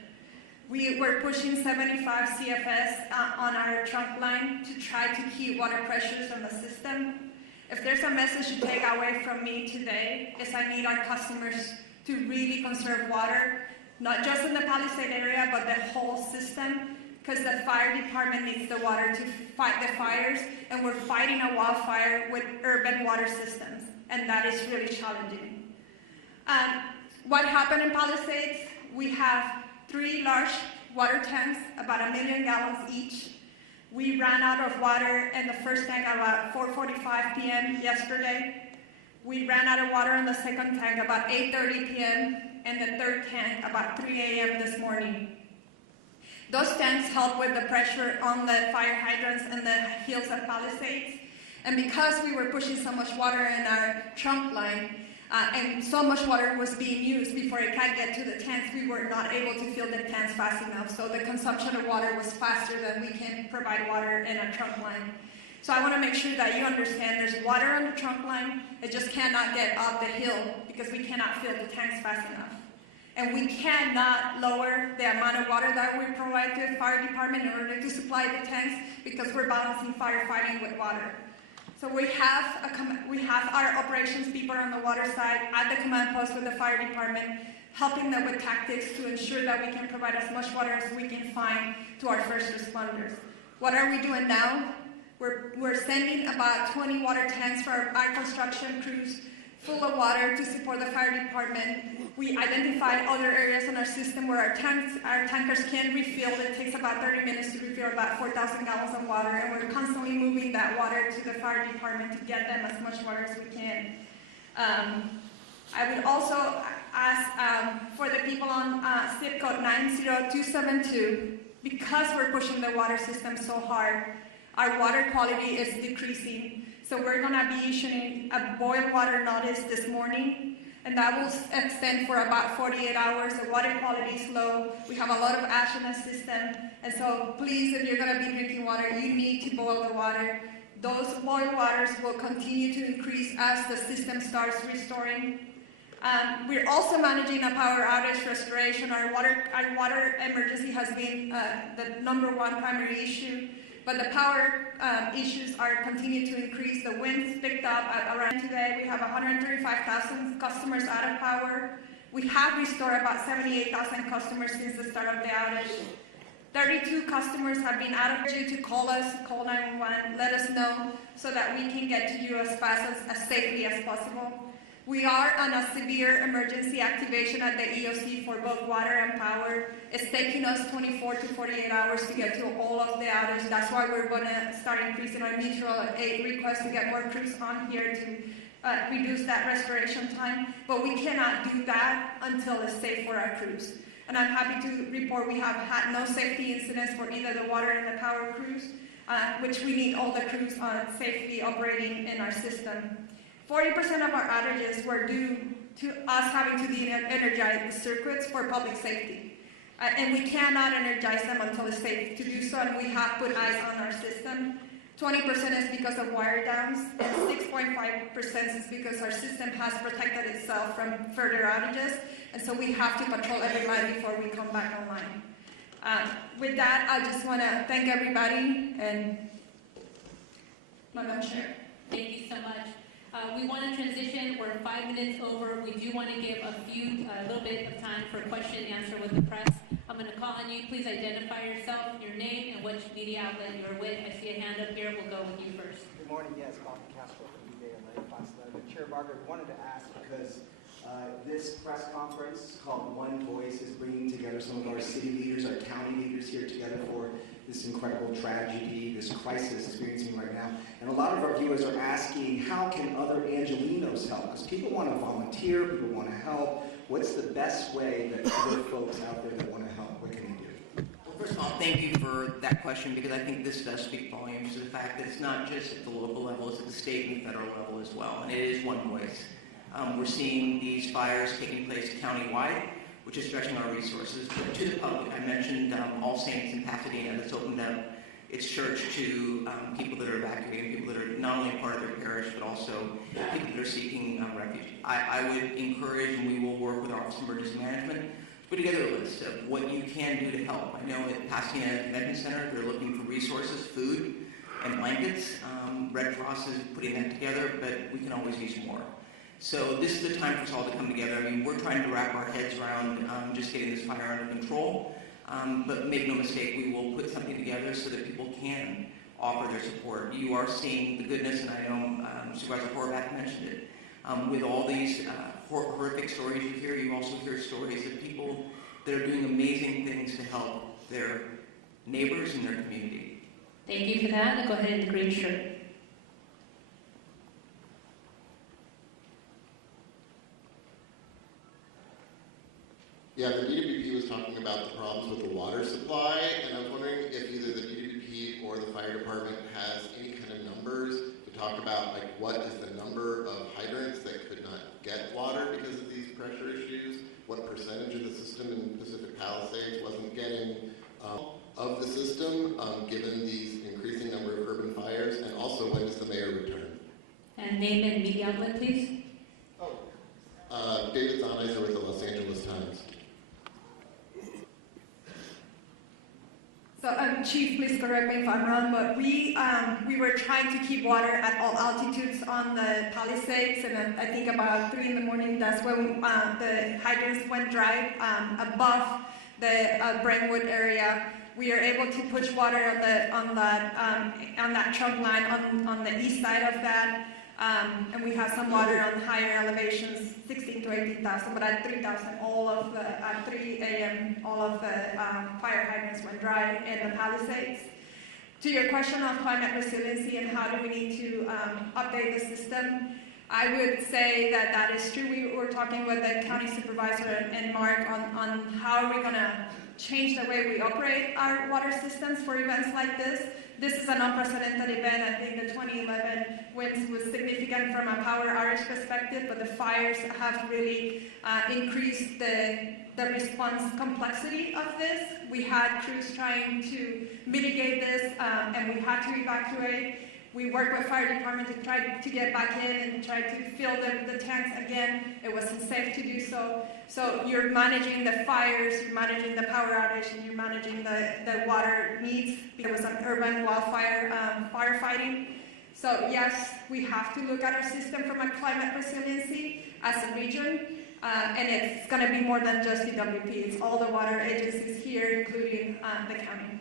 We were pushing 75 CFS on our trunk line to try to keep water pressures on the system. If there's a message to take away from me today, is I need our customers to really conserve water, not just in the Palisade area, but the whole system, because the fire department needs the water to fight the fires, and we're fighting a wildfire with urban water systems, and that is really challenging. What happened in Palisades? We have 3 large water tanks, about 1 million gallons each. We ran out of water in the first tank about 4:45 p.m. yesterday. We ran out of water in the second tank about 8:30 p.m. and the third tank about 3 a.m. this morning. Those tanks help with the pressure on the fire hydrants in the hills of Palisades. And because we were pushing so much water in our trunk line, and so much water was being used before it could get to the tanks, we were not able to fill the tanks fast enough. So the consumption of water was faster than we can provide water in our trunk line. So I want to make sure that you understand there's water on the trunk line. It just cannot get up the hill because we cannot fill the tanks fast enough. And we cannot lower the amount of water that we provide to the fire department in order to supply the tanks because we're balancing firefighting with water. So we have our operations people on the water side at the command post with the fire department, helping them with tactics to ensure that we can provide as much water as we can find to our first responders. What are we doing now? We're sending about 20 water tanks for our construction crews full of water to support the fire department. We identified other areas in our system where our tankers can refill. It takes about 30 minutes to refill about 4,000 gallons of water, and we're constantly moving that water to the fire department to get them as much water as we can. I would also ask for the people on zip code 90272, because we're pushing the water system so hard, our water quality is decreasing. So we're going to be issuing a boil water notice this morning, and that will extend for about 48 hours. The water quality is low. We have a lot of ash in the system. And so please, if you're going to be drinking water, you need to boil the water. Those boiled waters will continue to increase as the system starts restoring. We're also managing a power outage restoration. Our water emergency has been the #1 primary issue. But the power issues are continuing to increase. The winds picked up at around today. We have 135,000 customers out of power. We have restored about 78,000 customers since the start of the outage. 32 customers have been out of due to call us, call 911, let us know so that we can get to you as fast as safely as possible. We are on a severe emergency activation at the EOC for both water and power. It's taking us 24 to 48 hours to get to all of the outage. That's why we're going to start increasing our mutual aid request to get more crews on here to reduce that restoration time. But we cannot do that until it's safe for our crews. And I'm happy to report we have had no safety incidents for either the water and the power crews, which we need all the crews safely operating in our system. 40% of our outages were due to us having to de-energize the circuits for public safety. And we cannot energize them until it's safe to do so, and we have put eyes on our system. 20% is because of wire downs, and 6.5% is because our system has protected itself from further outages, and so we have to patrol every night before we come back online. With that, I just want to thank everybody, and Madam Chair. Thank you so much. We want to transition. We're 5 minutes over. We do want to give a little bit of time for question and answer with the press. I'm going to call on you. Please identify yourself, your name, and which media outlet you're with. I see a hand up here. We'll go with you first. Good morning. Yes, Bob Castro from day and night last night. But Chair Barker, wanted to ask because this press conference called One Voice is bringing together some of our city leaders, our county leaders here together for this incredible tragedy, this crisis experiencing right now. And a lot of our viewers are asking, how can other Angelenos help? Because people want to volunteer, people want to help. What's the best way that other folks out there that want to help, what can they do? Well, first of all, thank you for that question, because I think this does speak volumes to the fact that it's not just at the local level, it's at the state and federal level as well, and it is one voice. We're seeing these fires taking place countywide, which is stretching our resources. But to the public, I mentioned All Saints in Pasadena that's opened up its church to people that are evacuating, people that are not only part of their parish, but also people that are seeking refuge. I would encourage, and we will work with our Office of Emergency Management, to put together a list of what you can do to help. I know at Pasadena Convention Center, they're looking for resources, food, and blankets. Red Cross is putting that together, but we can always use more. So this is the time for us all to come together. I mean, we're trying to wrap our heads around just getting this fire under control. But make no mistake, we will put something together so that people can offer their support. You are seeing the goodness, and I know Supervisor Horvath mentioned it. With all these horrific stories you hear, you also hear stories of people that are doing amazing things to help their neighbors and their community. Thank you for that. Now go ahead in the green shirt. Yeah, the DWP was talking about the problems with the water supply, and I was wondering if either the DWP or the fire department has any kind of numbers to talk about, like what is the number of hydrants that could not get water because of these pressure issues, what percentage of the system in Pacific Palisades wasn't getting of the system, given these increasing number of urban fires, and also when does the mayor return? And name and media outlet, please. David Zahniser with the Los Angeles Times. So, Chief, please correct me if I'm wrong, but we were trying to keep water at all altitudes on the Palisades, and I think about 3 in the morning, that's when the hydrants went dry above the Brentwood area. We are able to push water on that trunk line on the east side of that. And we have some water on higher elevations, 16 to 18,000, but at 3,000, at 3 a.m., all of the fire hydrants went dry in the Palisades. To your question on climate resiliency and how do we need to update the system, I would say that that is true. We were talking with the county supervisor and Mark on how are we going to change the way we operate our water systems for events like this. This is an unprecedented event. I think the 2011 winds was significant from a power outage perspective, but the fires have really increased the response complexity of this. We had crews trying to mitigate this, and we had to evacuate. We worked with fire department to try to get back in and try to fill the tanks again. It wasn't safe to do so. So you're managing the fires, you're managing the power outage, and you're managing the water needs. There was an urban wildfire firefighting. So yes, we have to look at our system from a climate resiliency as a region. And it's going to be more than just DWP. It's all the water agencies here, including the county.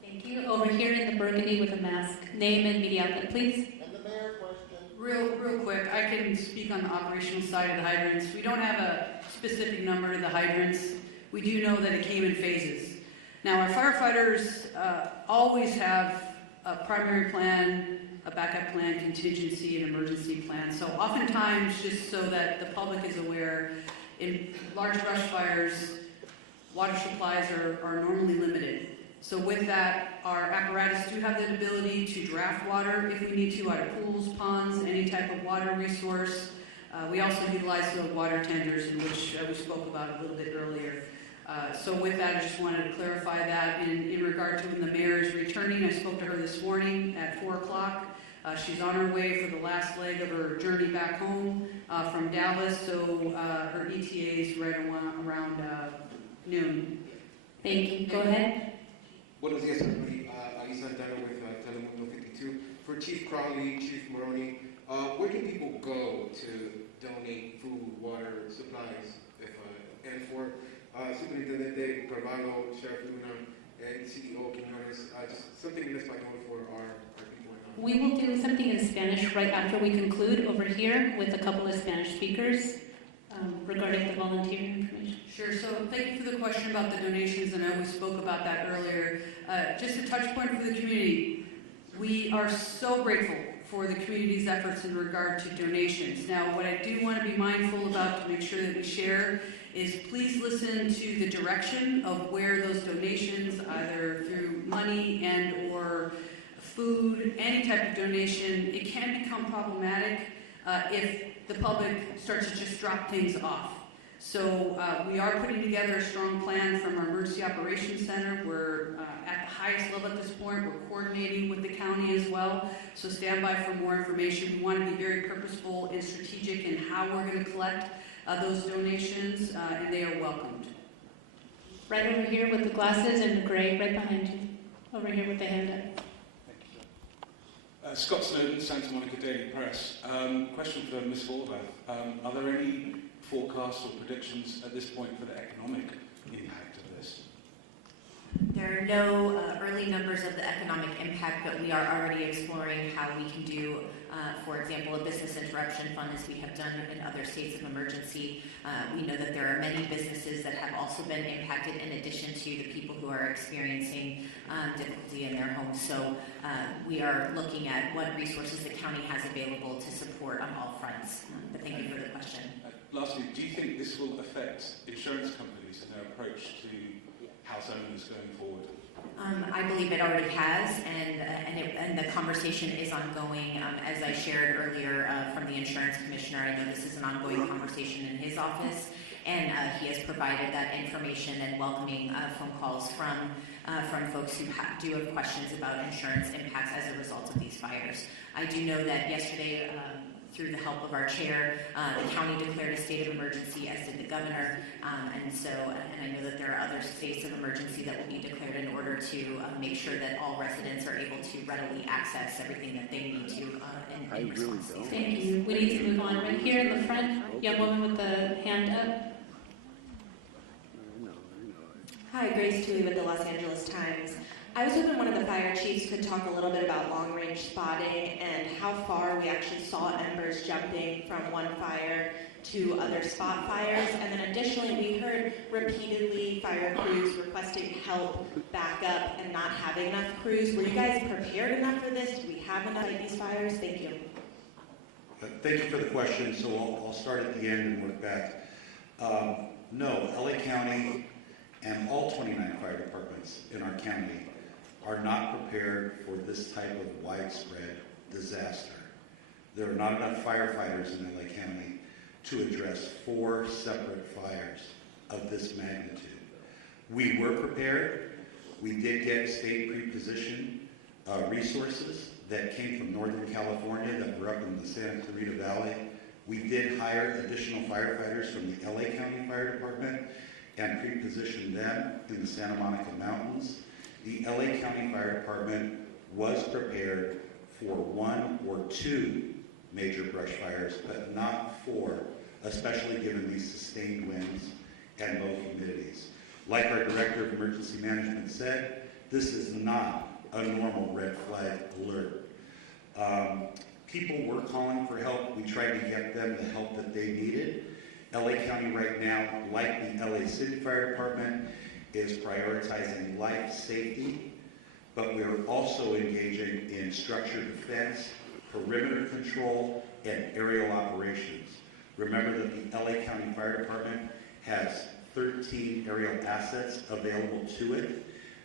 Thank you. Over here in the burgundy with a mask. Name and media outlet, please. And the mayor question. Real quick, I can speak on the operational side of the hydrants. We don't have a specific number of the hydrants. We do know that it came in phases. Now, our firefighters always have a primary plan, a backup plan, contingency, and emergency plan. So oftentimes, just so that the public is aware, in large brush fires, water supplies are normally limited. So with that, our apparatus do have the ability to draft water if we need to out of pools, ponds, any type of water resource. We also utilize the water tenders, in which we spoke about a little bit earlier. So with that, I just wanted to clarify that. In regard to when the mayor is returning, I spoke to her this morning at 4 o'clock. She's on her way for the last leg of her journey back home from Dallas, so her ETA is right around noon. Thank you. Go ahead. Buenos días, everybody. Ali Santana with Telemundo 52. For Chief Crowley, Chief Maroney, where can people go to donate food, water, supplies, and for Superintendente Carvalho, Sheriff Luna, and CEO Quinones, just something in this by for our people in We will do something in Spanish right after we conclude over here with a couple of Spanish speakers regarding the volunteer information. Sure. So thank you for the question about the donations, and I know we spoke about that earlier. Just a touch point for the community. We are so grateful for the community's efforts in regard to donations. Now, what I do want to be mindful about to make sure that we share is please listen to the direction of where those donations, either through money and or food, any type of donation, it can become problematic if the public starts to just drop things off. So we are putting together a strong plan from our Emergency Operations Center. We're at the highest level at this point. We're coordinating with the county as well. So stand by for more information. We want to be very purposeful and strategic in how we're going to collect those donations, and they are welcomed. Right over here with the glasses and the gray, right behind you. Over here with the hand up. Scott Snowden, Santa Monica Daily Press. Question for Ms. Horvath. Are there any forecasts or predictions at this point for the economic impact of this? There are no early numbers of the economic impact, but we are already exploring how we can do, for example, a business interruption fund, as we have done in other states of emergency. We know that there are many businesses that have also been impacted in addition to the people who are experiencing difficulty in their homes. So we are looking at what resources the county has available to support on all fronts. But thank you for the question. Lastly, do you think this will affect insurance companies and their approach to house owners going forward? I believe it already has, and the conversation is ongoing. As I shared earlier from the insurance commissioner, I know this is an ongoing conversation in his office, and he has provided that information and welcoming phone calls from folks who do have questions about insurance impacts as a result of these fires. I do know that yesterday, through the help of our chair, the county declared a state of emergency, as did the governor, and I know that there are other states of emergency that will be declared in order to make sure that all residents are able to readily access everything that they need to in response to these. Thank you. We need to move on. Right here in the front, young woman with the hand up. Hi, Grace Toohey with the Los Angeles Times. I was hoping one of the fire chiefs could talk a little bit about long-range spotting and how far we actually saw embers jumping from one fire to other spot fires. And then additionally, we heard repeatedly fire crews requesting help, backup, and not having enough crews. Were you guys prepared enough for this? Do we have enough of these fires? Thank you. Thank you for the question. So I'll start at the end and work back. No, LA County and all 29 fire departments in our county are not prepared for this type of widespread disaster. There are not enough firefighters in LA County to address 4 separate fires of this magnitude. We were prepared. We did get state pre-position resources that came from Northern California that were up in the Santa Clarita Valley. We did hire additional firefighters from the LA County Fire Department and pre-positioned them in the Santa Monica Mountains. The LA County Fire Department was prepared for 1 or 2 major brush fires, but not 4, especially given these sustained winds and low humidities. Like our Director of Emergency Management said, this is not a normal red flag alert. People were calling for help. We tried to get them the help that they needed. LA County right now, like the LA City Fire Department, is prioritizing life safety, but we are also engaging in structured defense, perimeter control, and aerial operations. Remember that the LA County Fire Department has 13 aerial assets available to it.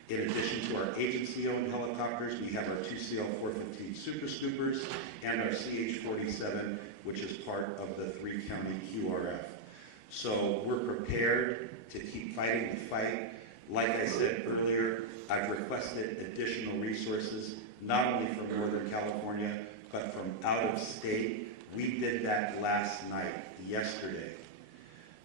In addition to our agency-owned helicopters, we have our 2 CL-415 Super Scoopers and our CH-47, which is part of the 3-county QRF. So we're prepared to keep fighting the fight. Like I said earlier, I've requested additional resources, not only from Northern California, but from out of state. We did that last night, yesterday.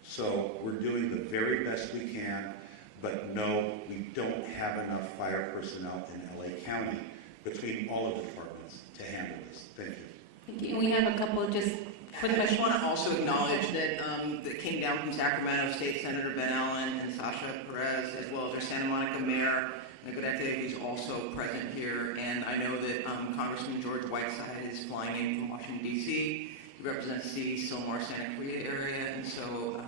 So we're doing the very best we can, but no, we don't have enough fire personnel in LA County between all of the departments to handle this. Thank you. Thank you. We have a couple just quick I just questions. want to also acknowledge that that came down from Sacramento State Senator Ben Allen and Sasha Perez, as well as our Santa Monica Mayor Negrete, who's also present here, and I know that Congressman George Whiteside is flying in from Washington, D.C. He represents the Sylmar Santa Clarita area, and so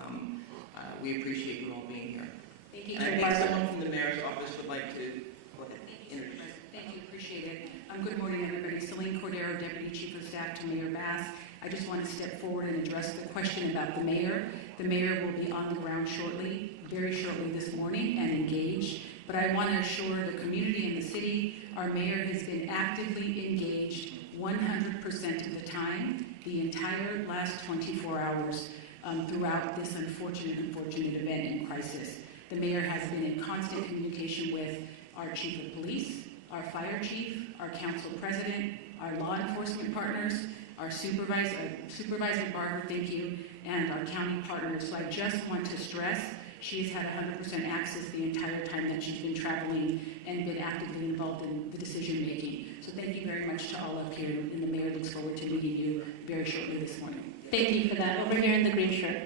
we appreciate you all being here. Thank you, And I Chair think Barber. someone from the mayor's office would like to go ahead and introduce. Thank you, appreciate it. Good morning, everybody. Celine Cordero, Deputy Chief of Staff to Mayor Bass. I just want to step forward and address the question about the mayor. The mayor will be on the ground shortly, very shortly this morning, and engaged. But I want to assure the community and the city, our mayor has been actively engaged 100% of the time, the entire last 24 hours throughout this unfortunate event and crisis. The mayor has been in constant communication with our chief of police, our fire chief, our council president, our law enforcement partners, our Supervisor Barber, thank you, and our county partners. So I just want to stress she's had 100% access the entire time that she's been traveling and been actively involved in the decision making. So thank you very much to all up here, and the mayor looks forward to meeting you very shortly this morning. Thank you for that. Over here in the green shirt.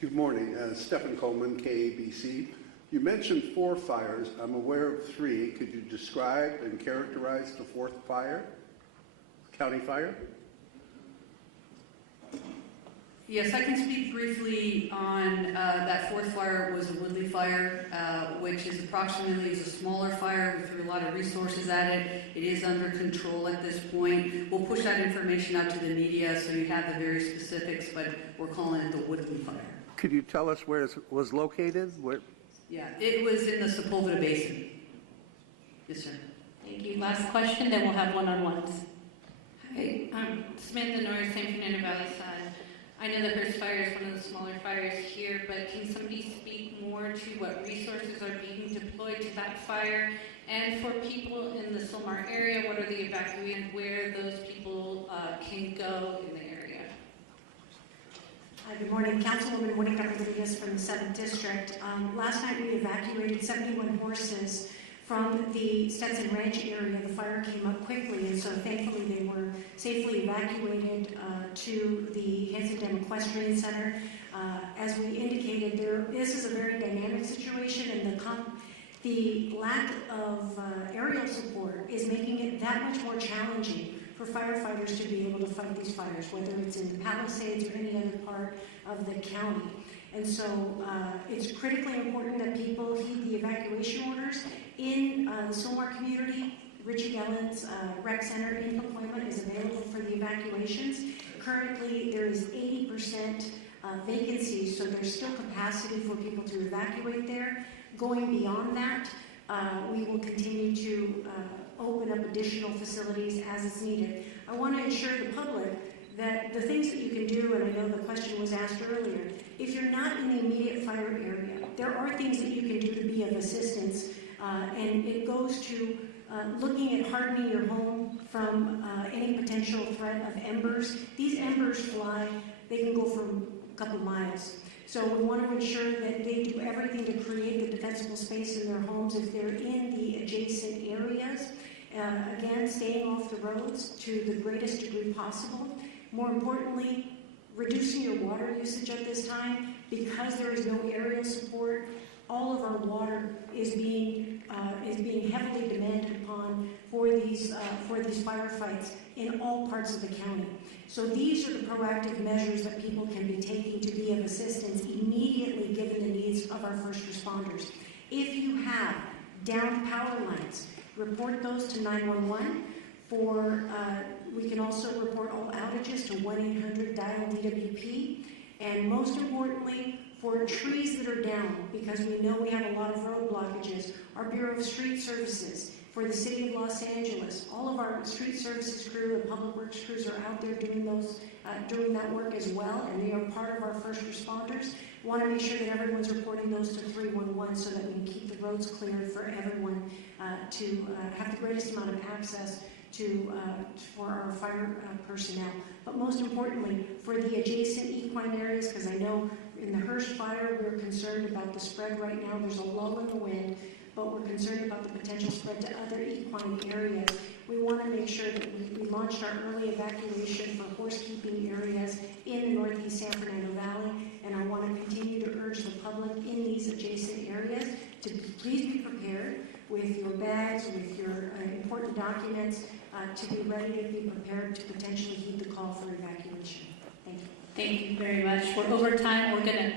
Good morning. Stephen Coleman, KABC. You mentioned 4 fires. I'm aware of 3. Could you describe and characterize the 4th fire? County fire? Yes, I can speak briefly on that 4th fire. Was a woodley fire, which is approximately a smaller fire. We threw a lot of resources at it. It is under control at this point. We'll push that information out to the media so you have the very specifics, but we're calling it the woodley fire. Could you tell us where it was located? Where? Yeah, it was in the Sepulveda Basin. Yes, sir. Thank you. Last question, then we'll have one-on-ones. Hi, Samantha Norris, San Fernando Valley side. I know the Hearst fire is one of the smaller fires here, but can somebody speak more to what resources are being deployed to that fire? And for people in the Sylmar area, what are the evacuations, where those people can go in the area? Hi, good morning. Councilwoman Monica Rodriguez from the 7th District. Last night we evacuated 71 horses from the Stetson Ranch area. The fire came up quickly, and so thankfully they were safely evacuated to the Hanson Dam Equestrian Center. As we indicated, this is a very dynamic situation, and the lack of aerial support is making it that much more challenging for firefighters to be able to fight these fires, whether it's in the Palisades or any other part of the county. And so it's critically important that people heed the evacuation orders. In the Sylmar community, Richie Ellen's rec center in Pacoima is available for the evacuations. Currently, there is 80% vacancy, so there's still capacity for people to evacuate there. Going beyond that, we will continue to open up additional facilities as it's needed. I want to assure the public that the things that you can do, and I know the question was asked earlier, if you're not in the immediate fire area, there are things that you can do to be of assistance, and it goes to looking at hardening your home from any potential threat of embers. These embers fly, they can go for a couple miles. So we want to ensure that they do everything to create the defensible space in their homes if they're in the adjacent areas. Again, staying off the roads to the greatest degree possible. More importantly, reducing your water usage at this time. Because there is no aerial support, all of our water is being heavily demanded upon for these firefights in all parts of the county. So these are the proactive measures that people can be taking to be of assistance immediately given the needs of our first responders. If you have downed power lines, report those to 911. We can also report all outages to 1-800-DIAL-DWP. And most importantly, for trees that are down, because we know we have a lot of road blockages, our Bureau of Street Services, for the City of Los Angeles, all of our street services crew and public works crews are out there doing that work as well, and they are part of our first responders. We want to make sure that everyone's reporting those to 311 so that we can keep the roads cleared for everyone to have the greatest amount of access for our fire personnel. But most importantly, for the adjacent equine areas, because I know in the Hearst fire, we're concerned about the spread right now. There's a lull in the wind, but we're concerned about the potential spread to other equine areas. We want to make sure that we launched our early evacuation for horse-keeping areas in the northeast San Fernando Valley, and I want to continue to urge the public in these adjacent areas to please be prepared with your bags, with your important documents, to be ready to be prepared to potentially heed the call for evacuation. Thank you. Thank you very much. We're over time. We're gonna.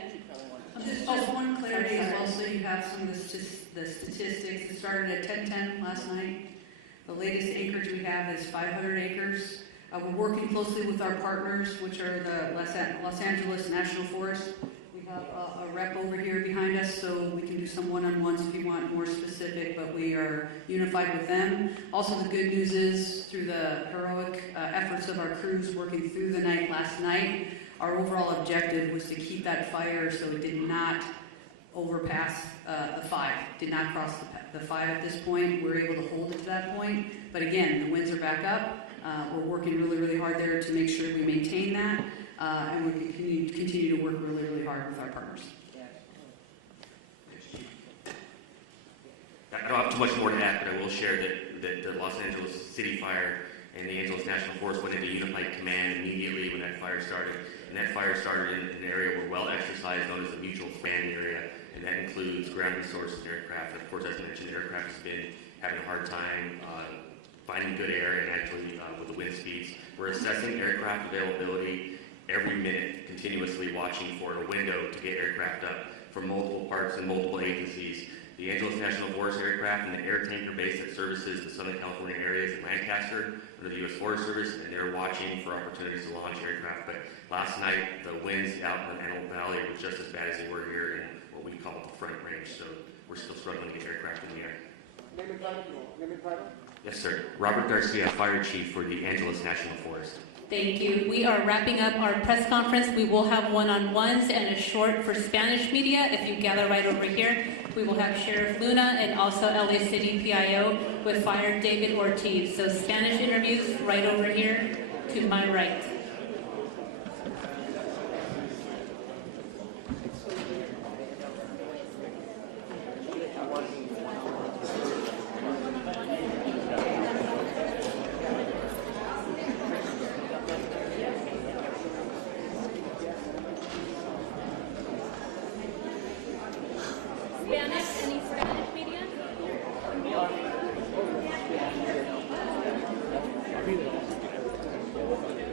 Just one clarity as well, so you have some of the statistics. It started at 1010 last night. The latest acreage we have is 500 acres. We're working closely with our partners, which are the Los Angeles National Forest. We have a rep over here behind us, so we can do some one-on-ones if you want more specific, but we are unified with them. Also, the good news is, through the heroic efforts of our crews working through the night last night, our overall objective was to keep that fire so it did not overpass the 5, did not cross the 5 at this point. We're able to hold it to that point, but again, the winds are back up. We're working really, really hard there to make sure we maintain that, and we continue to work really, really hard with our partners. I don't have too much more to add, but I will share that the Los Angeles City Fire and the Angeles National Forest went into unified command immediately when that fire started. And that fire started in an area where well exercised, known as the mutual span area, and that includes ground resources and aircraft. And of course, as mentioned, the aircraft has been having a hard time finding good air, and actually with the wind speeds. We're assessing aircraft availability every minute, continuously watching for a window to get aircraft up from multiple parts and multiple agencies. The Angeles National Forest aircraft and the air tanker base that services the Southern California areas in Lancaster under the U.S. Forest Service, and they're watching for opportunities to launch aircraft. But last night, the winds out in the Antelope Valley were just as bad as they were here in what we call the Front Range, so we're still struggling to get aircraft in the air. Name and title? Yes, sir. Robert Garcia, Fire Chief for the Angeles National Forest. Thank you. We are wrapping up our press conference. We will have one-on-ones and a short for Spanish media. If you gather right over here, we will have Sheriff Luna and also LA City PIO with Fire David Ortiz. So Spanish interviews right over here to my right.